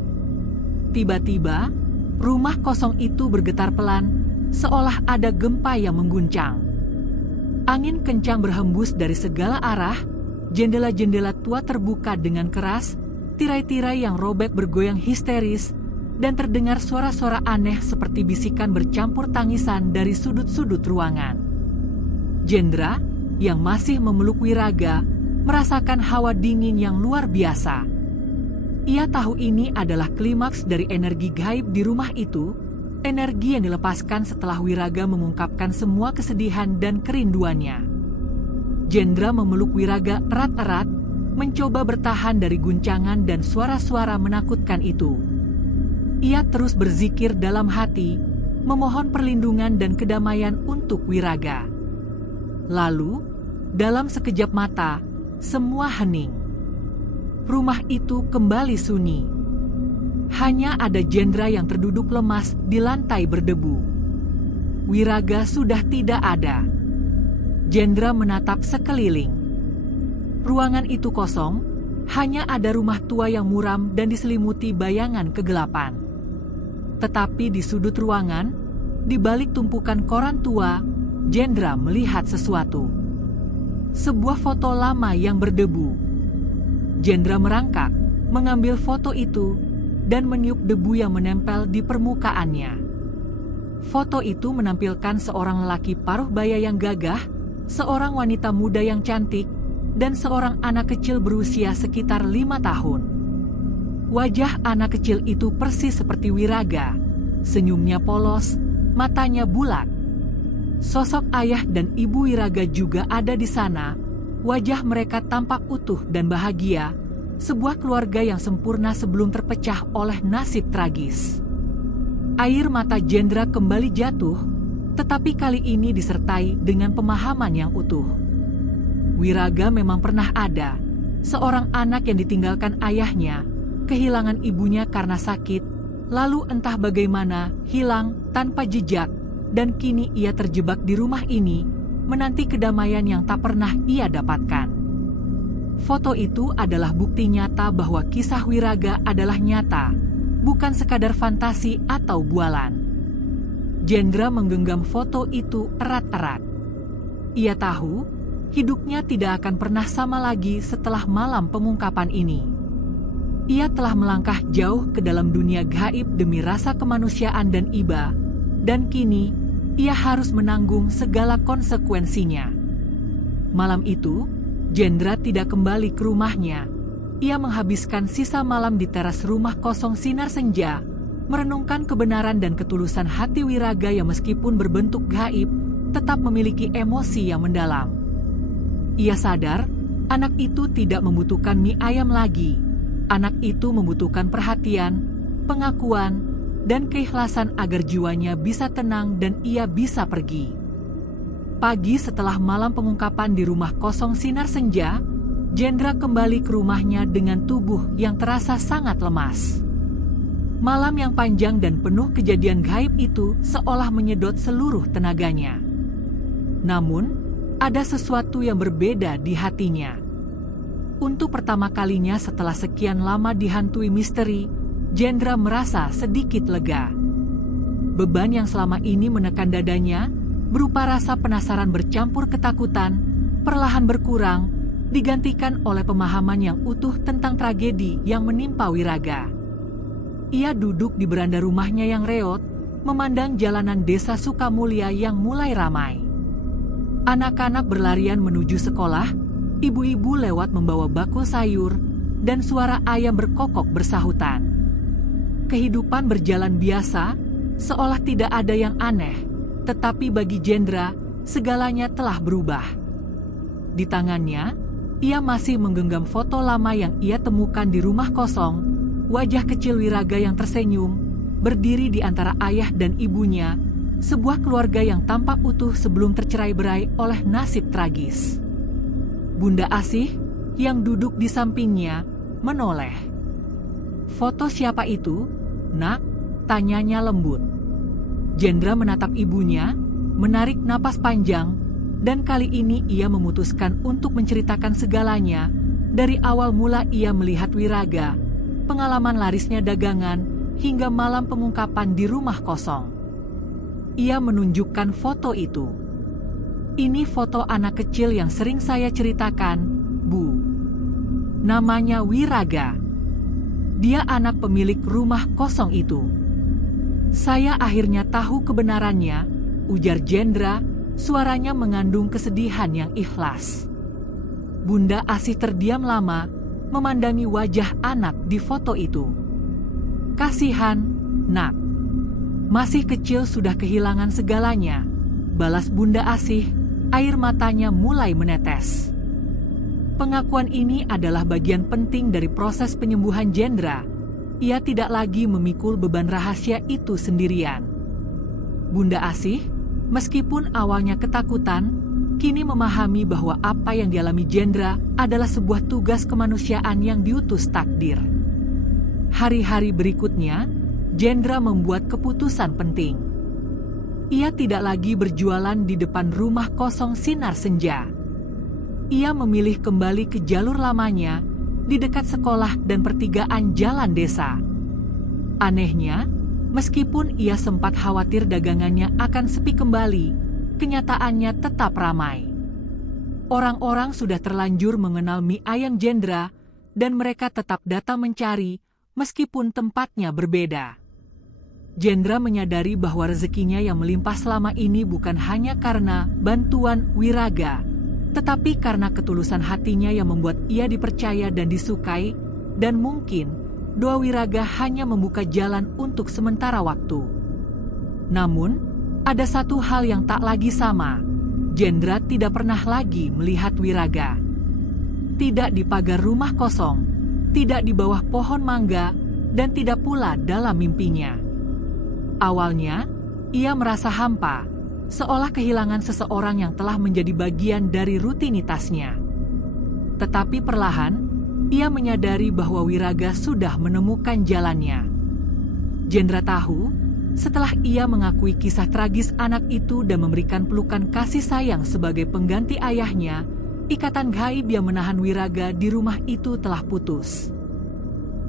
Tiba-tiba, rumah kosong itu bergetar pelan, seolah ada gempa yang mengguncang. Angin kencang berhembus dari segala arah, jendela-jendela tua terbuka dengan keras, tirai-tirai yang robek bergoyang histeris, dan terdengar suara-suara aneh seperti bisikan bercampur tangisan dari sudut-sudut ruangan. Jendra, yang masih memeluk Wiraga, merasakan hawa dingin yang luar biasa. Ia tahu ini adalah klimaks dari energi gaib di rumah itu, energi yang dilepaskan setelah Wiraga mengungkapkan semua kesedihan dan kerinduannya. Jendra memeluk Wiraga erat-erat, mencoba bertahan dari guncangan dan suara-suara menakutkan itu. Ia terus berzikir dalam hati, memohon perlindungan dan kedamaian untuk Wiraga. Lalu, dalam sekejap mata, semua hening. Rumah itu kembali sunyi. Hanya ada Jendra yang terduduk lemas di lantai berdebu. Wiraga sudah tidak ada. Jendra menatap sekeliling. Ruangan itu kosong, hanya ada rumah tua yang muram dan diselimuti bayangan kegelapan. Tetapi di sudut ruangan, di balik tumpukan koran tua, Jendra melihat sesuatu. Sebuah foto lama yang berdebu. Jendra merangkak, mengambil foto itu, dan meniup debu yang menempel di permukaannya. Foto itu menampilkan seorang lelaki paruh baya yang gagah, seorang wanita muda yang cantik, dan seorang anak kecil berusia sekitar 5 tahun. Wajah anak kecil itu persis seperti Wiraga, senyumnya polos, matanya bulat. Sosok ayah dan ibu Wiraga juga ada di sana, wajah mereka tampak utuh dan bahagia, sebuah keluarga yang sempurna sebelum terpecah oleh nasib tragis. Air mata Jendra kembali jatuh, tetapi kali ini disertai dengan pemahaman yang utuh. Wiraga memang pernah ada, seorang anak yang ditinggalkan ayahnya, kehilangan ibunya karena sakit, lalu entah bagaimana hilang tanpa jejak, dan kini ia terjebak di rumah ini, menanti kedamaian yang tak pernah ia dapatkan. Foto itu adalah bukti nyata bahwa kisah Wiraga adalah nyata, bukan sekadar fantasi atau bualan. Jendra menggenggam foto itu erat-erat. Ia tahu, hidupnya tidak akan pernah sama lagi setelah malam pengungkapan ini. Ia telah melangkah jauh ke dalam dunia gaib demi rasa kemanusiaan dan iba, dan kini, ia harus menanggung segala konsekuensinya. Malam itu, Jendra tidak kembali ke rumahnya. Ia menghabiskan sisa malam di teras rumah kosong sinar senja, merenungkan kebenaran dan ketulusan hati Wiraga yang meskipun berbentuk gaib, tetap memiliki emosi yang mendalam. Ia sadar, anak itu tidak membutuhkan mie ayam lagi. Anak itu membutuhkan perhatian, pengakuan, dan keikhlasan agar jiwanya bisa tenang dan ia bisa pergi. Pagi setelah malam pengungkapan di rumah kosong sinar senja, Jendra kembali ke rumahnya dengan tubuh yang terasa sangat lemas. Malam yang panjang dan penuh kejadian gaib itu seolah menyedot seluruh tenaganya. Namun, ada sesuatu yang berbeda di hatinya. Untuk pertama kalinya setelah sekian lama dihantui misteri, Jendra merasa sedikit lega. Beban yang selama ini menekan dadanya, berupa rasa penasaran bercampur ketakutan, perlahan berkurang, digantikan oleh pemahaman yang utuh tentang tragedi yang menimpa Wiraga. Ia duduk di beranda rumahnya yang reot, memandang jalanan desa Sukamulya yang mulai ramai. Anak-anak berlarian menuju sekolah, ibu-ibu lewat membawa bakul sayur, dan suara ayam berkokok bersahutan. Kehidupan berjalan biasa, seolah tidak ada yang aneh, tetapi bagi Jendra, segalanya telah berubah. Di tangannya, ia masih menggenggam foto lama yang ia temukan di rumah kosong, wajah kecil Wiraga yang tersenyum, berdiri di antara ayah dan ibunya, sebuah keluarga yang tampak utuh sebelum tercerai-berai oleh nasib tragis. Bunda Asih, yang duduk di sampingnya, menoleh. "Foto siapa itu, Nak?" tanyanya lembut. Jendra menatap ibunya, menarik napas panjang, dan kali ini ia memutuskan untuk menceritakan segalanya, dari awal mula ia melihat Wiraga, pengalaman larisnya dagangan, hingga malam pengungkapan di rumah kosong. Ia menunjukkan foto itu. "Ini foto anak kecil yang sering saya ceritakan, Bu. Namanya Wiraga. Dia anak pemilik rumah kosong itu." "Saya akhirnya tahu kebenarannya," ujar Jendra, suaranya mengandung kesedihan yang ikhlas. Bunda Asih terdiam lama, memandangi wajah anak di foto itu. "Kasihan, Nak. Masih kecil sudah kehilangan segalanya," balas Bunda Asih, air matanya mulai menetes. Pengakuan ini adalah bagian penting dari proses penyembuhan Jendra. Ia tidak lagi memikul beban rahasia itu sendirian. Bunda Asih, meskipun awalnya ketakutan, kini memahami bahwa apa yang dialami Jendra adalah sebuah tugas kemanusiaan yang diutus takdir. Hari-hari berikutnya, Jendra membuat keputusan penting. Ia tidak lagi berjualan di depan rumah kosong sinar senja. Ia memilih kembali ke jalur lamanya di dekat sekolah dan pertigaan jalan desa. Anehnya, meskipun ia sempat khawatir dagangannya akan sepi kembali, kenyataannya tetap ramai. Orang-orang sudah terlanjur mengenal mie ayam Jendra dan mereka tetap datang mencari meskipun tempatnya berbeda. Jendra menyadari bahwa rezekinya yang melimpah selama ini bukan hanya karena bantuan Wiraga, tetapi karena ketulusan hatinya yang membuat ia dipercaya dan disukai, dan mungkin doa Wiraga hanya membuka jalan untuk sementara waktu. Namun, ada satu hal yang tak lagi sama. Jendra tidak pernah lagi melihat Wiraga. Tidak di pagar rumah kosong, tidak di bawah pohon mangga, dan tidak pula dalam mimpinya. Awalnya, ia merasa hampa, seolah kehilangan seseorang yang telah menjadi bagian dari rutinitasnya. Tetapi perlahan, ia menyadari bahwa Wiraga sudah menemukan jalannya. Jendra tahu, setelah ia mengakui kisah tragis anak itu dan memberikan pelukan kasih sayang sebagai pengganti ayahnya, ikatan gaib yang menahan Wiraga di rumah itu telah putus.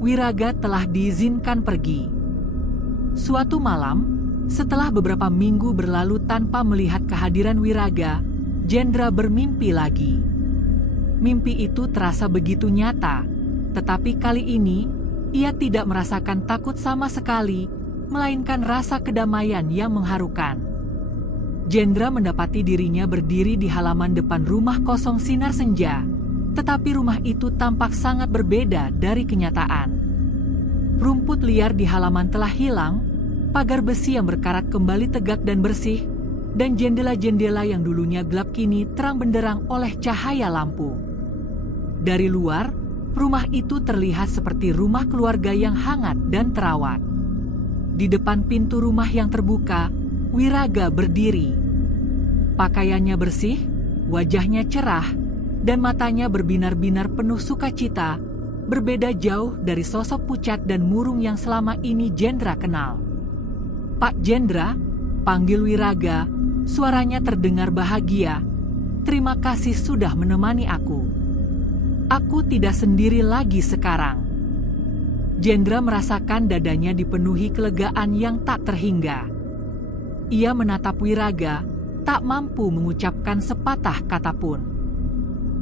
Wiraga telah diizinkan pergi. Suatu malam, setelah beberapa minggu berlalu tanpa melihat kehadiran Wiraga, Jendra bermimpi lagi. Mimpi itu terasa begitu nyata, tetapi kali ini ia tidak merasakan takut sama sekali, melainkan rasa kedamaian yang mengharukan. Jendra mendapati dirinya berdiri di halaman depan rumah kosong sinar senja, tetapi rumah itu tampak sangat berbeda dari kenyataan. Rumput liar di halaman telah hilang, pagar besi yang berkarat kembali tegak dan bersih, dan jendela-jendela yang dulunya gelap kini terang benderang oleh cahaya lampu. Dari luar, rumah itu terlihat seperti rumah keluarga yang hangat dan terawat. Di depan pintu rumah yang terbuka, Wiraga berdiri. Pakaiannya bersih, wajahnya cerah, dan matanya berbinar-binar penuh sukacita, berbeda jauh dari sosok pucat dan murung yang selama ini Jendra kenal. "Pak Jendra," panggil Wiraga, suaranya terdengar bahagia. "Terima kasih sudah menemani aku. Aku tidak sendiri lagi sekarang." Jendra merasakan dadanya dipenuhi kelegaan yang tak terhingga. Ia menatap Wiraga, tak mampu mengucapkan sepatah kata pun.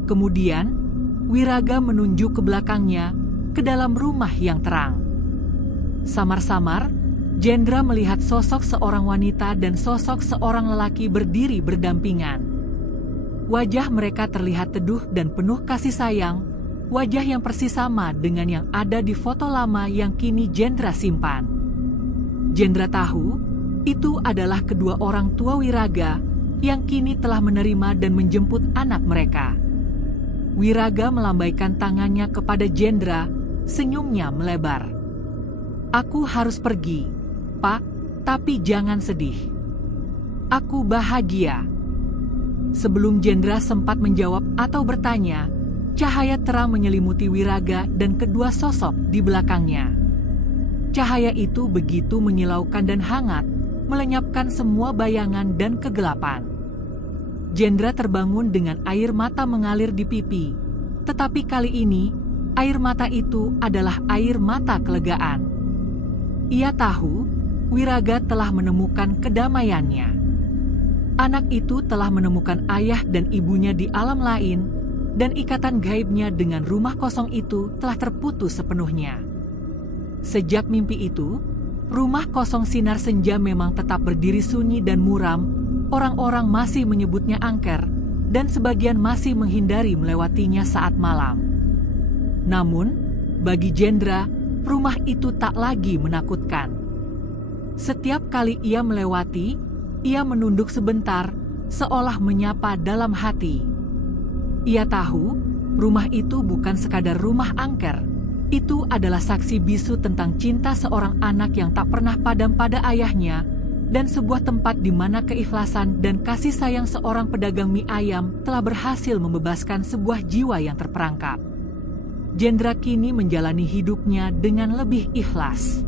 Kemudian, Wiraga menunjuk ke belakangnya, ke dalam rumah yang terang. Samar-samar, Jendra melihat sosok seorang wanita dan sosok seorang lelaki berdiri berdampingan. Wajah mereka terlihat teduh dan penuh kasih sayang, wajah yang persis sama dengan yang ada di foto lama yang kini Jendra simpan. Jendra tahu, itu adalah kedua orang tua Wiraga yang kini telah menerima dan menjemput anak mereka. Wiraga melambaikan tangannya kepada Jendra, senyumnya melebar. "Aku harus pergi, Pak, tapi jangan sedih. Aku bahagia." Sebelum Jendra sempat menjawab atau bertanya, cahaya terang menyelimuti Wiraga dan kedua sosok di belakangnya. Cahaya itu begitu menyilaukan dan hangat, melenyapkan semua bayangan dan kegelapan. Jendra terbangun dengan air mata mengalir di pipi, tetapi kali ini air mata itu adalah air mata kelegaan. Ia tahu Wiraga telah menemukan kedamaiannya. Anak itu telah menemukan ayah dan ibunya di alam lain, dan ikatan gaibnya dengan rumah kosong itu telah terputus sepenuhnya. Sejak mimpi itu, rumah kosong sinar senja memang tetap berdiri sunyi dan muram. Orang-orang masih menyebutnya angker, dan sebagian masih menghindari melewatinya saat malam. Namun, bagi Jendra, rumah itu tak lagi menakutkan. Setiap kali ia melewati, ia menunduk sebentar, seolah menyapa dalam hati. Ia tahu, rumah itu bukan sekadar rumah angker. Itu adalah saksi bisu tentang cinta seorang anak yang tak pernah padam pada ayahnya, dan sebuah tempat di mana keikhlasan dan kasih sayang seorang pedagang mie ayam telah berhasil membebaskan sebuah jiwa yang terperangkap. Jendra kini menjalani hidupnya dengan lebih ikhlas.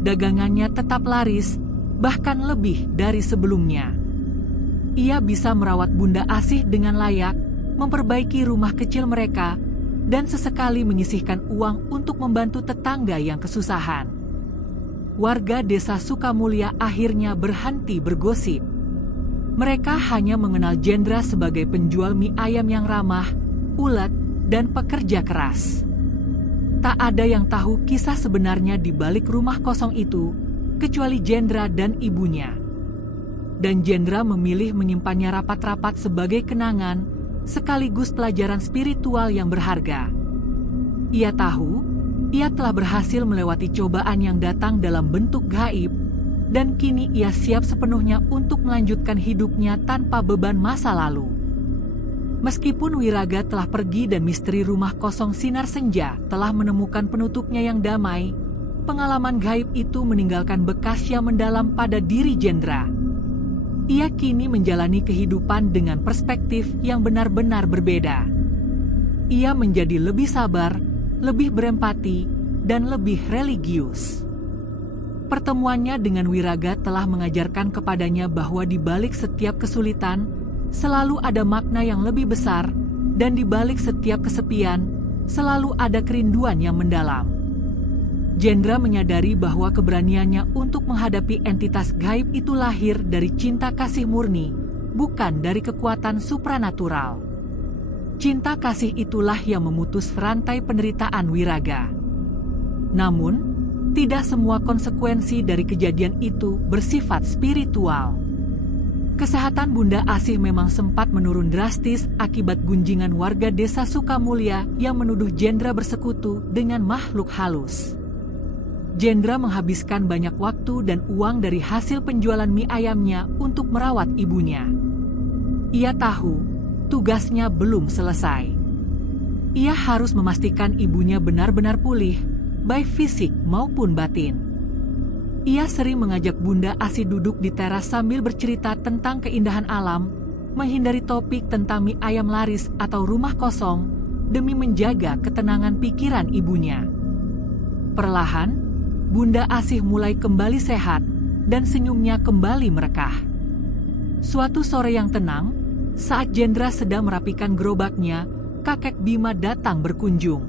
Dagangannya tetap laris, bahkan lebih dari sebelumnya. Ia bisa merawat Bunda Asih dengan layak, memperbaiki rumah kecil mereka, dan sesekali menyisihkan uang untuk membantu tetangga yang kesusahan. Warga desa Sukamulya akhirnya berhenti bergosip. Mereka hanya mengenal Jendra sebagai penjual mie ayam yang ramah, ulet, dan pekerja keras. Tak ada yang tahu kisah sebenarnya di balik rumah kosong itu, kecuali Jendra dan ibunya. Dan Jendra memilih menyimpannya rapat-rapat sebagai kenangan, sekaligus pelajaran spiritual yang berharga. Ia tahu, ia telah berhasil melewati cobaan yang datang dalam bentuk gaib, dan kini ia siap sepenuhnya untuk melanjutkan hidupnya tanpa beban masa lalu. Meskipun Wiraga telah pergi dan misteri rumah kosong sinar senja telah menemukan penutupnya yang damai, pengalaman gaib itu meninggalkan bekas yang mendalam pada diri Jendra. Ia kini menjalani kehidupan dengan perspektif yang benar-benar berbeda. Ia menjadi lebih sabar, lebih berempati, dan lebih religius. Pertemuannya dengan Wiraga telah mengajarkan kepadanya bahwa di balik setiap kesulitan, selalu ada makna yang lebih besar, dan di balik setiap kesepian, selalu ada kerinduan yang mendalam. Jendra menyadari bahwa keberaniannya untuk menghadapi entitas gaib itu lahir dari cinta kasih murni, bukan dari kekuatan supranatural. Cinta kasih itulah yang memutus rantai penderitaan Wiraga. Namun, tidak semua konsekuensi dari kejadian itu bersifat spiritual. Kesehatan Bunda Asih memang sempat menurun drastis akibat gunjingan warga desa Sukamulya yang menuduh Jendra bersekutu dengan makhluk halus. Jendra menghabiskan banyak waktu dan uang dari hasil penjualan mie ayamnya untuk merawat ibunya. Ia tahu, tugasnya belum selesai. Ia harus memastikan ibunya benar-benar pulih, baik fisik maupun batin. Ia sering mengajak Bunda Asih duduk di teras sambil bercerita tentang keindahan alam, menghindari topik tentang mie ayam laris atau rumah kosong, demi menjaga ketenangan pikiran ibunya. Perlahan, Bunda Asih mulai kembali sehat, dan senyumnya kembali merekah. Suatu sore yang tenang, saat Jendra sedang merapikan gerobaknya, kakek Bima datang berkunjung.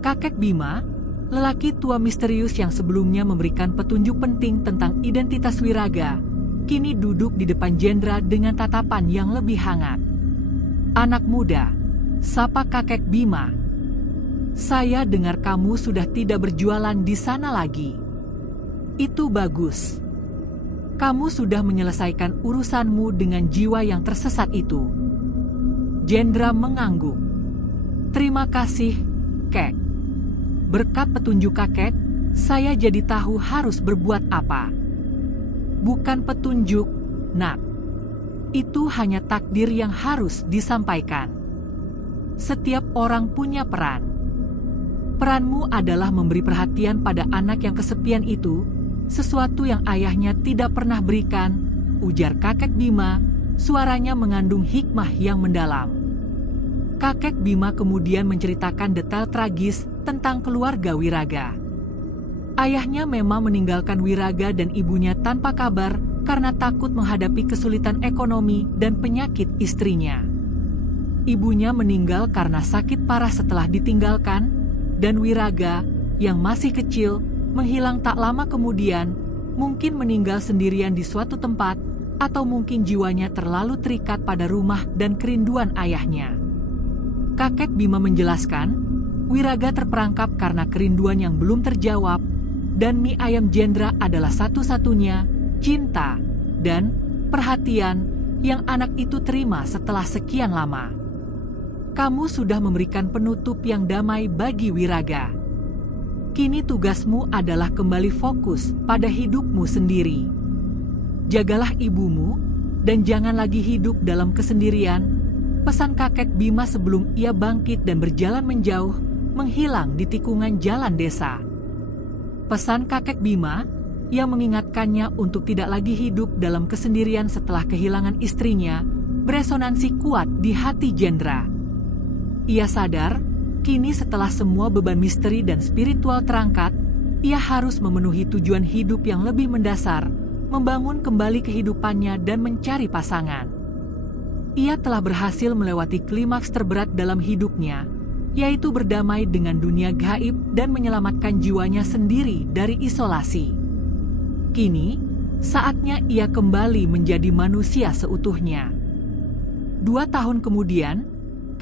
Kakek Bima, lelaki tua misterius yang sebelumnya memberikan petunjuk penting tentang identitas Wiraga, kini duduk di depan Jendra dengan tatapan yang lebih hangat. "Anak muda," sapa kakek Bima. "Saya dengar kamu sudah tidak berjualan di sana lagi. Itu bagus. Kamu sudah menyelesaikan urusanmu dengan jiwa yang tersesat itu." Jendra mengangguk. "Terima kasih, Kek. Berkat petunjuk kakek, saya jadi tahu harus berbuat apa." "Bukan petunjuk, Nak. Itu hanya takdir yang harus disampaikan. Setiap orang punya peran. Peranmu adalah memberi perhatian pada anak yang kesepian itu, sesuatu yang ayahnya tidak pernah berikan," ujar kakek Bima, suaranya mengandung hikmah yang mendalam. Kakek Bima kemudian menceritakan detail tragis tentang keluarga Wiraga. Ayahnya memang meninggalkan Wiraga dan ibunya tanpa kabar karena takut menghadapi kesulitan ekonomi dan penyakit istrinya. Ibunya meninggal karena sakit parah setelah ditinggalkan, dan Wiraga, yang masih kecil, menghilang tak lama kemudian, mungkin meninggal sendirian di suatu tempat, atau mungkin jiwanya terlalu terikat pada rumah dan kerinduan ayahnya. Kakek Bima menjelaskan, Wiraga terperangkap karena kerinduan yang belum terjawab, dan mie ayam Jendra adalah satu-satunya cinta dan perhatian yang anak itu terima setelah sekian lama. Kamu sudah memberikan penutup yang damai bagi Wiraga. Kini tugasmu adalah kembali fokus pada hidupmu sendiri. Jagalah ibumu, dan jangan lagi hidup dalam kesendirian, pesan kakek Bima sebelum ia bangkit dan berjalan menjauh, menghilang di tikungan jalan desa. Pesan kakek Bima yang mengingatkannya untuk tidak lagi hidup dalam kesendirian setelah kehilangan istrinya, beresonansi kuat di hati Jendra. Ia sadar, kini setelah semua beban misteri dan spiritual terangkat, ia harus memenuhi tujuan hidup yang lebih mendasar, membangun kembali kehidupannya dan mencari pasangan. Ia telah berhasil melewati klimaks terberat dalam hidupnya, yaitu berdamai dengan dunia gaib dan menyelamatkan jiwanya sendiri dari isolasi. Kini, saatnya ia kembali menjadi manusia seutuhnya. 2 tahun kemudian,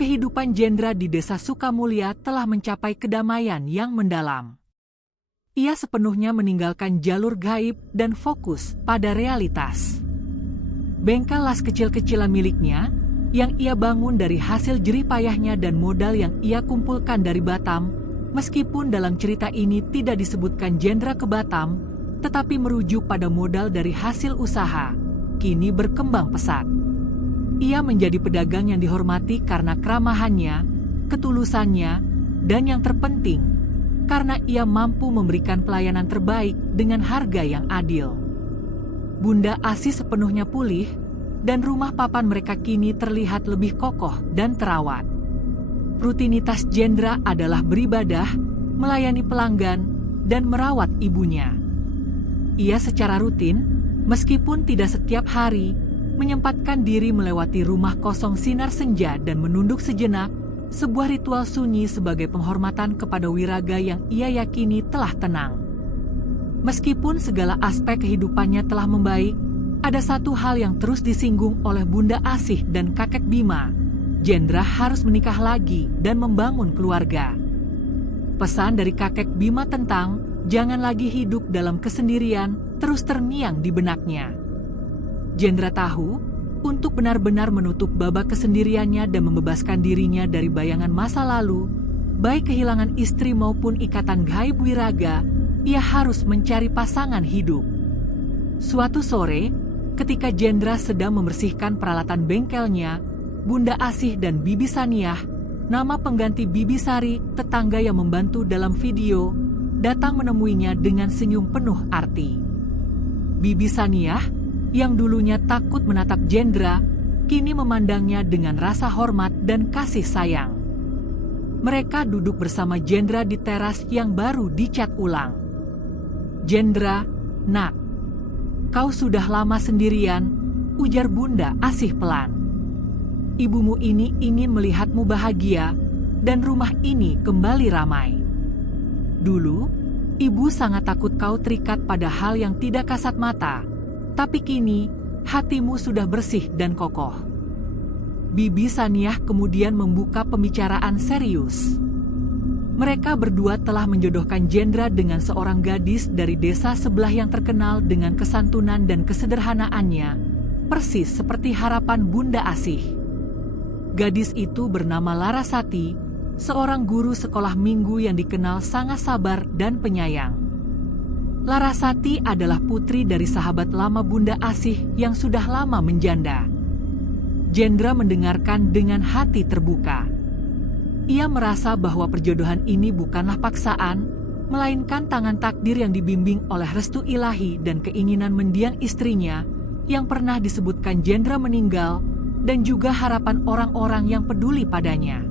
kehidupan Jendra di Desa Sukamulya telah mencapai kedamaian yang mendalam. Ia sepenuhnya meninggalkan jalur gaib dan fokus pada realitas. Bengkel las kecil-kecilan miliknya, yang ia bangun dari hasil jerih payahnya dan modal yang ia kumpulkan dari Batam, meskipun dalam cerita ini tidak disebutkan Jendra ke Batam, tetapi merujuk pada modal dari hasil usaha, kini berkembang pesat. Ia menjadi pedagang yang dihormati karena keramahannya, ketulusannya, dan yang terpenting, karena ia mampu memberikan pelayanan terbaik dengan harga yang adil. Bunda Asih sepenuhnya pulih, dan rumah papan mereka kini terlihat lebih kokoh dan terawat. Rutinitas Jendra adalah beribadah, melayani pelanggan, dan merawat ibunya. Ia secara rutin, meskipun tidak setiap hari, menyempatkan diri melewati rumah kosong sinar senja dan menunduk sejenak, sebuah ritual sunyi sebagai penghormatan kepada wiraga yang ia yakini telah tenang. Meskipun segala aspek kehidupannya telah membaik, ada satu hal yang terus disinggung oleh Bunda Asih dan kakek Bima. Jendra harus menikah lagi dan membangun keluarga. Pesan dari kakek Bima tentang jangan lagi hidup dalam kesendirian terus terngiang di benaknya. Jendra tahu, untuk benar-benar menutup babak kesendiriannya dan membebaskan dirinya dari bayangan masa lalu, baik kehilangan istri maupun ikatan gaib wiraga, ia harus mencari pasangan hidup. Suatu sore, ketika Jendra sedang membersihkan peralatan bengkelnya, Bunda Asih dan Bibi Saniah, nama pengganti Bibi Sari, tetangga yang membantu dalam video, datang menemuinya dengan senyum penuh arti. Bibi Saniah, yang dulunya takut menatap Jendra, kini memandangnya dengan rasa hormat dan kasih sayang. Mereka duduk bersama Jendra di teras yang baru dicat ulang. "Jendra, nak, kau sudah lama sendirian," ujar Bunda Asih pelan. "Ibumu ini ingin melihatmu bahagia, dan rumah ini kembali ramai. Dulu, ibu sangat takut kau terikat pada hal yang tidak kasat mata, tapi kini hatimu sudah bersih dan kokoh." Bibi Saniah kemudian membuka pembicaraan serius. Mereka berdua telah menjodohkan Jendra dengan seorang gadis dari desa sebelah yang terkenal dengan kesantunan dan kesederhanaannya, persis seperti harapan Bunda Asih. Gadis itu bernama Larasati, seorang guru sekolah minggu yang dikenal sangat sabar dan penyayang. Larasati adalah putri dari sahabat lama Bunda Asih yang sudah lama menjanda. Jendra mendengarkan dengan hati terbuka. Ia merasa bahwa perjodohan ini bukanlah paksaan, melainkan tangan takdir yang dibimbing oleh restu ilahi dan keinginan mendiang istrinya yang pernah disebutkan Jendra meninggal, dan juga harapan orang-orang yang peduli padanya.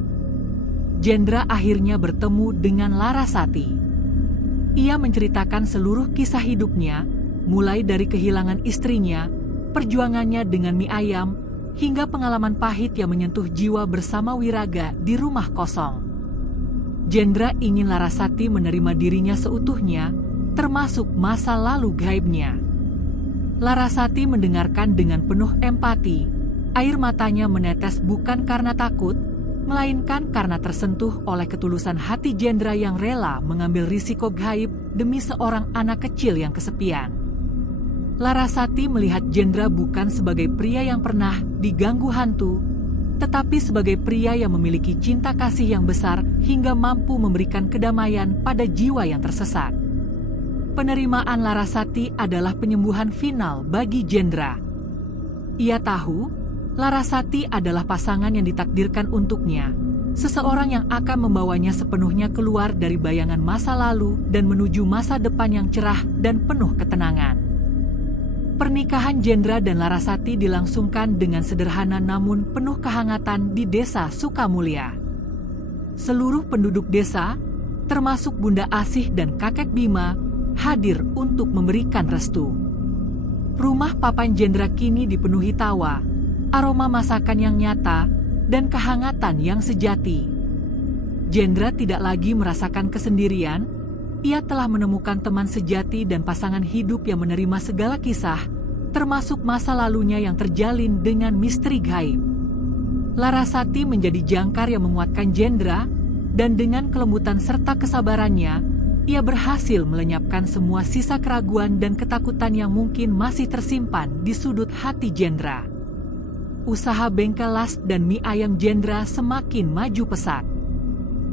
Jendra akhirnya bertemu dengan Larasati. Ia menceritakan seluruh kisah hidupnya, mulai dari kehilangan istrinya, perjuangannya dengan mie ayam, hingga pengalaman pahit yang menyentuh jiwa bersama wiraga di rumah kosong. Jendra ingin Larasati menerima dirinya seutuhnya, termasuk masa lalu gaibnya. Larasati mendengarkan dengan penuh empati, air matanya menetes bukan karena takut, melainkan karena tersentuh oleh ketulusan hati Jendra yang rela mengambil risiko gaib demi seorang anak kecil yang kesepian. Larasati melihat Jendra bukan sebagai pria yang pernah diganggu hantu, tetapi sebagai pria yang memiliki cinta kasih yang besar hingga mampu memberikan kedamaian pada jiwa yang tersesat. Penerimaan Larasati adalah penyembuhan final bagi Jendra. Ia tahu Larasati adalah pasangan yang ditakdirkan untuknya, seseorang yang akan membawanya sepenuhnya keluar dari bayangan masa lalu dan menuju masa depan yang cerah dan penuh ketenangan. Pernikahan Jendra dan Larasati dilangsungkan dengan sederhana namun penuh kehangatan di Desa Sukamulya. Seluruh penduduk desa, termasuk Bunda Asih dan kakek Bima, hadir untuk memberikan restu. Rumah papan Jendra kini dipenuhi tawa, aroma masakan yang nyata, dan kehangatan yang sejati. Jendra tidak lagi merasakan kesendirian, ia telah menemukan teman sejati dan pasangan hidup yang menerima segala kisah, termasuk masa lalunya yang terjalin dengan misteri gaib. Larasati menjadi jangkar yang menguatkan Jendra, dan dengan kelembutan serta kesabarannya, ia berhasil melenyapkan semua sisa keraguan dan ketakutan yang mungkin masih tersimpan di sudut hati Jendra. Usaha bengkel las dan mie ayam Jendra semakin maju pesat.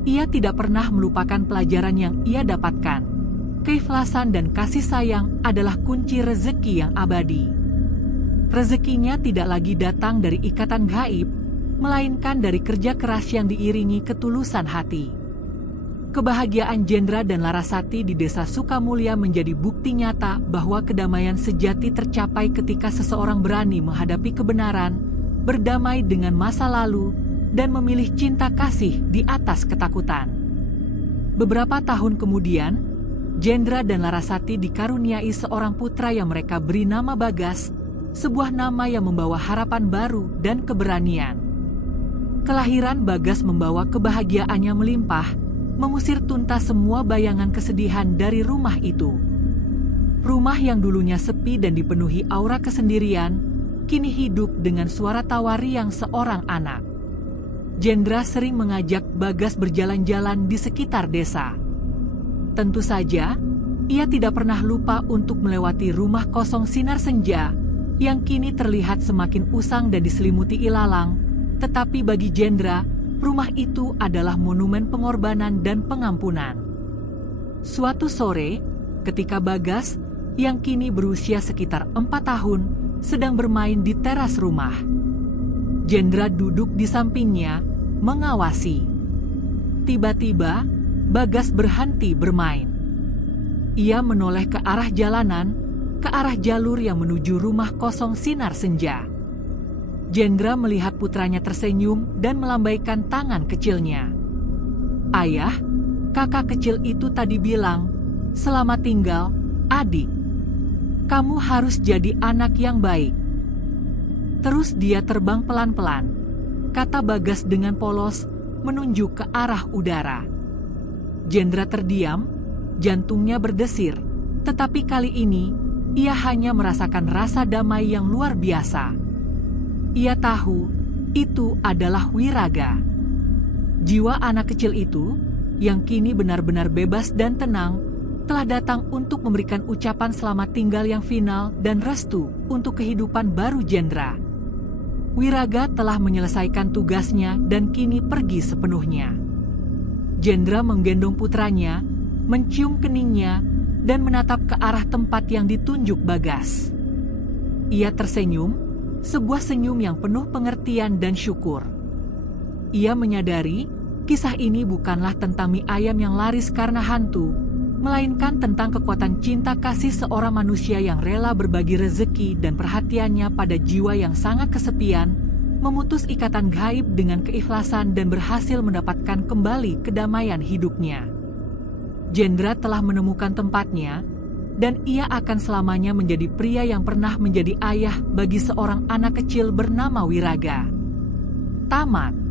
Ia tidak pernah melupakan pelajaran yang ia dapatkan. Keikhlasan dan kasih sayang adalah kunci rezeki yang abadi. Rezekinya tidak lagi datang dari ikatan gaib, melainkan dari kerja keras yang diiringi ketulusan hati. Kebahagiaan Jendra dan Larasati di desa Sukamulya menjadi bukti nyata bahwa kedamaian sejati tercapai ketika seseorang berani menghadapi kebenaran, berdamai dengan masa lalu, dan memilih cinta kasih di atas ketakutan. Beberapa tahun kemudian, Jendra dan Larasati dikaruniai seorang putra yang mereka beri nama Bagas, sebuah nama yang membawa harapan baru dan keberanian. Kelahiran Bagas membawa kebahagiaannya melimpah, mengusir tuntas semua bayangan kesedihan dari rumah itu. Rumah yang dulunya sepi dan dipenuhi aura kesendirian, kini hidup dengan suara tawa riang seorang anak. Jendra sering mengajak Bagas berjalan-jalan di sekitar desa. Tentu saja, ia tidak pernah lupa untuk melewati rumah kosong sinar senja, yang kini terlihat semakin usang dan diselimuti ilalang, tetapi bagi Jendra, rumah itu adalah monumen pengorbanan dan pengampunan. Suatu sore, ketika Bagas, yang kini berusia sekitar 4 tahun, sedang bermain di teras rumah. Jendra duduk di sampingnya, mengawasi. Tiba-tiba, Bagas berhenti bermain. Ia menoleh ke arah jalanan, ke arah jalur yang menuju rumah kosong sinar senja. Jendra melihat putranya tersenyum dan melambaikan tangan kecilnya. "Ayah, kakak kecil itu tadi bilang, 'Selamat tinggal, adik. Kamu harus jadi anak yang baik.'" Terus dia terbang pelan-pelan, kata Bagas dengan polos, menunjuk ke arah udara. Jendra terdiam, jantungnya berdesir, tetapi kali ini ia hanya merasakan rasa damai yang luar biasa. Ia tahu itu adalah wiraga. Jiwa anak kecil itu, yang kini benar-benar bebas dan tenang, telah datang untuk memberikan ucapan selamat tinggal yang final dan restu untuk kehidupan baru Jendra. Wiraga telah menyelesaikan tugasnya dan kini pergi sepenuhnya. Jendra menggendong putranya, mencium keningnya, dan menatap ke arah tempat yang ditunjuk Bagas. Ia tersenyum, sebuah senyum yang penuh pengertian dan syukur. Ia menyadari kisah ini bukanlah tentang mie ayam yang laris karena hantu, melainkan tentang kekuatan cinta kasih seorang manusia yang rela berbagi rezeki dan perhatiannya pada jiwa yang sangat kesepian, memutus ikatan gaib dengan keikhlasan dan berhasil mendapatkan kembali kedamaian hidupnya. Jendra telah menemukan tempatnya, dan ia akan selamanya menjadi pria yang pernah menjadi ayah bagi seorang anak kecil bernama Wiraga. Tamat.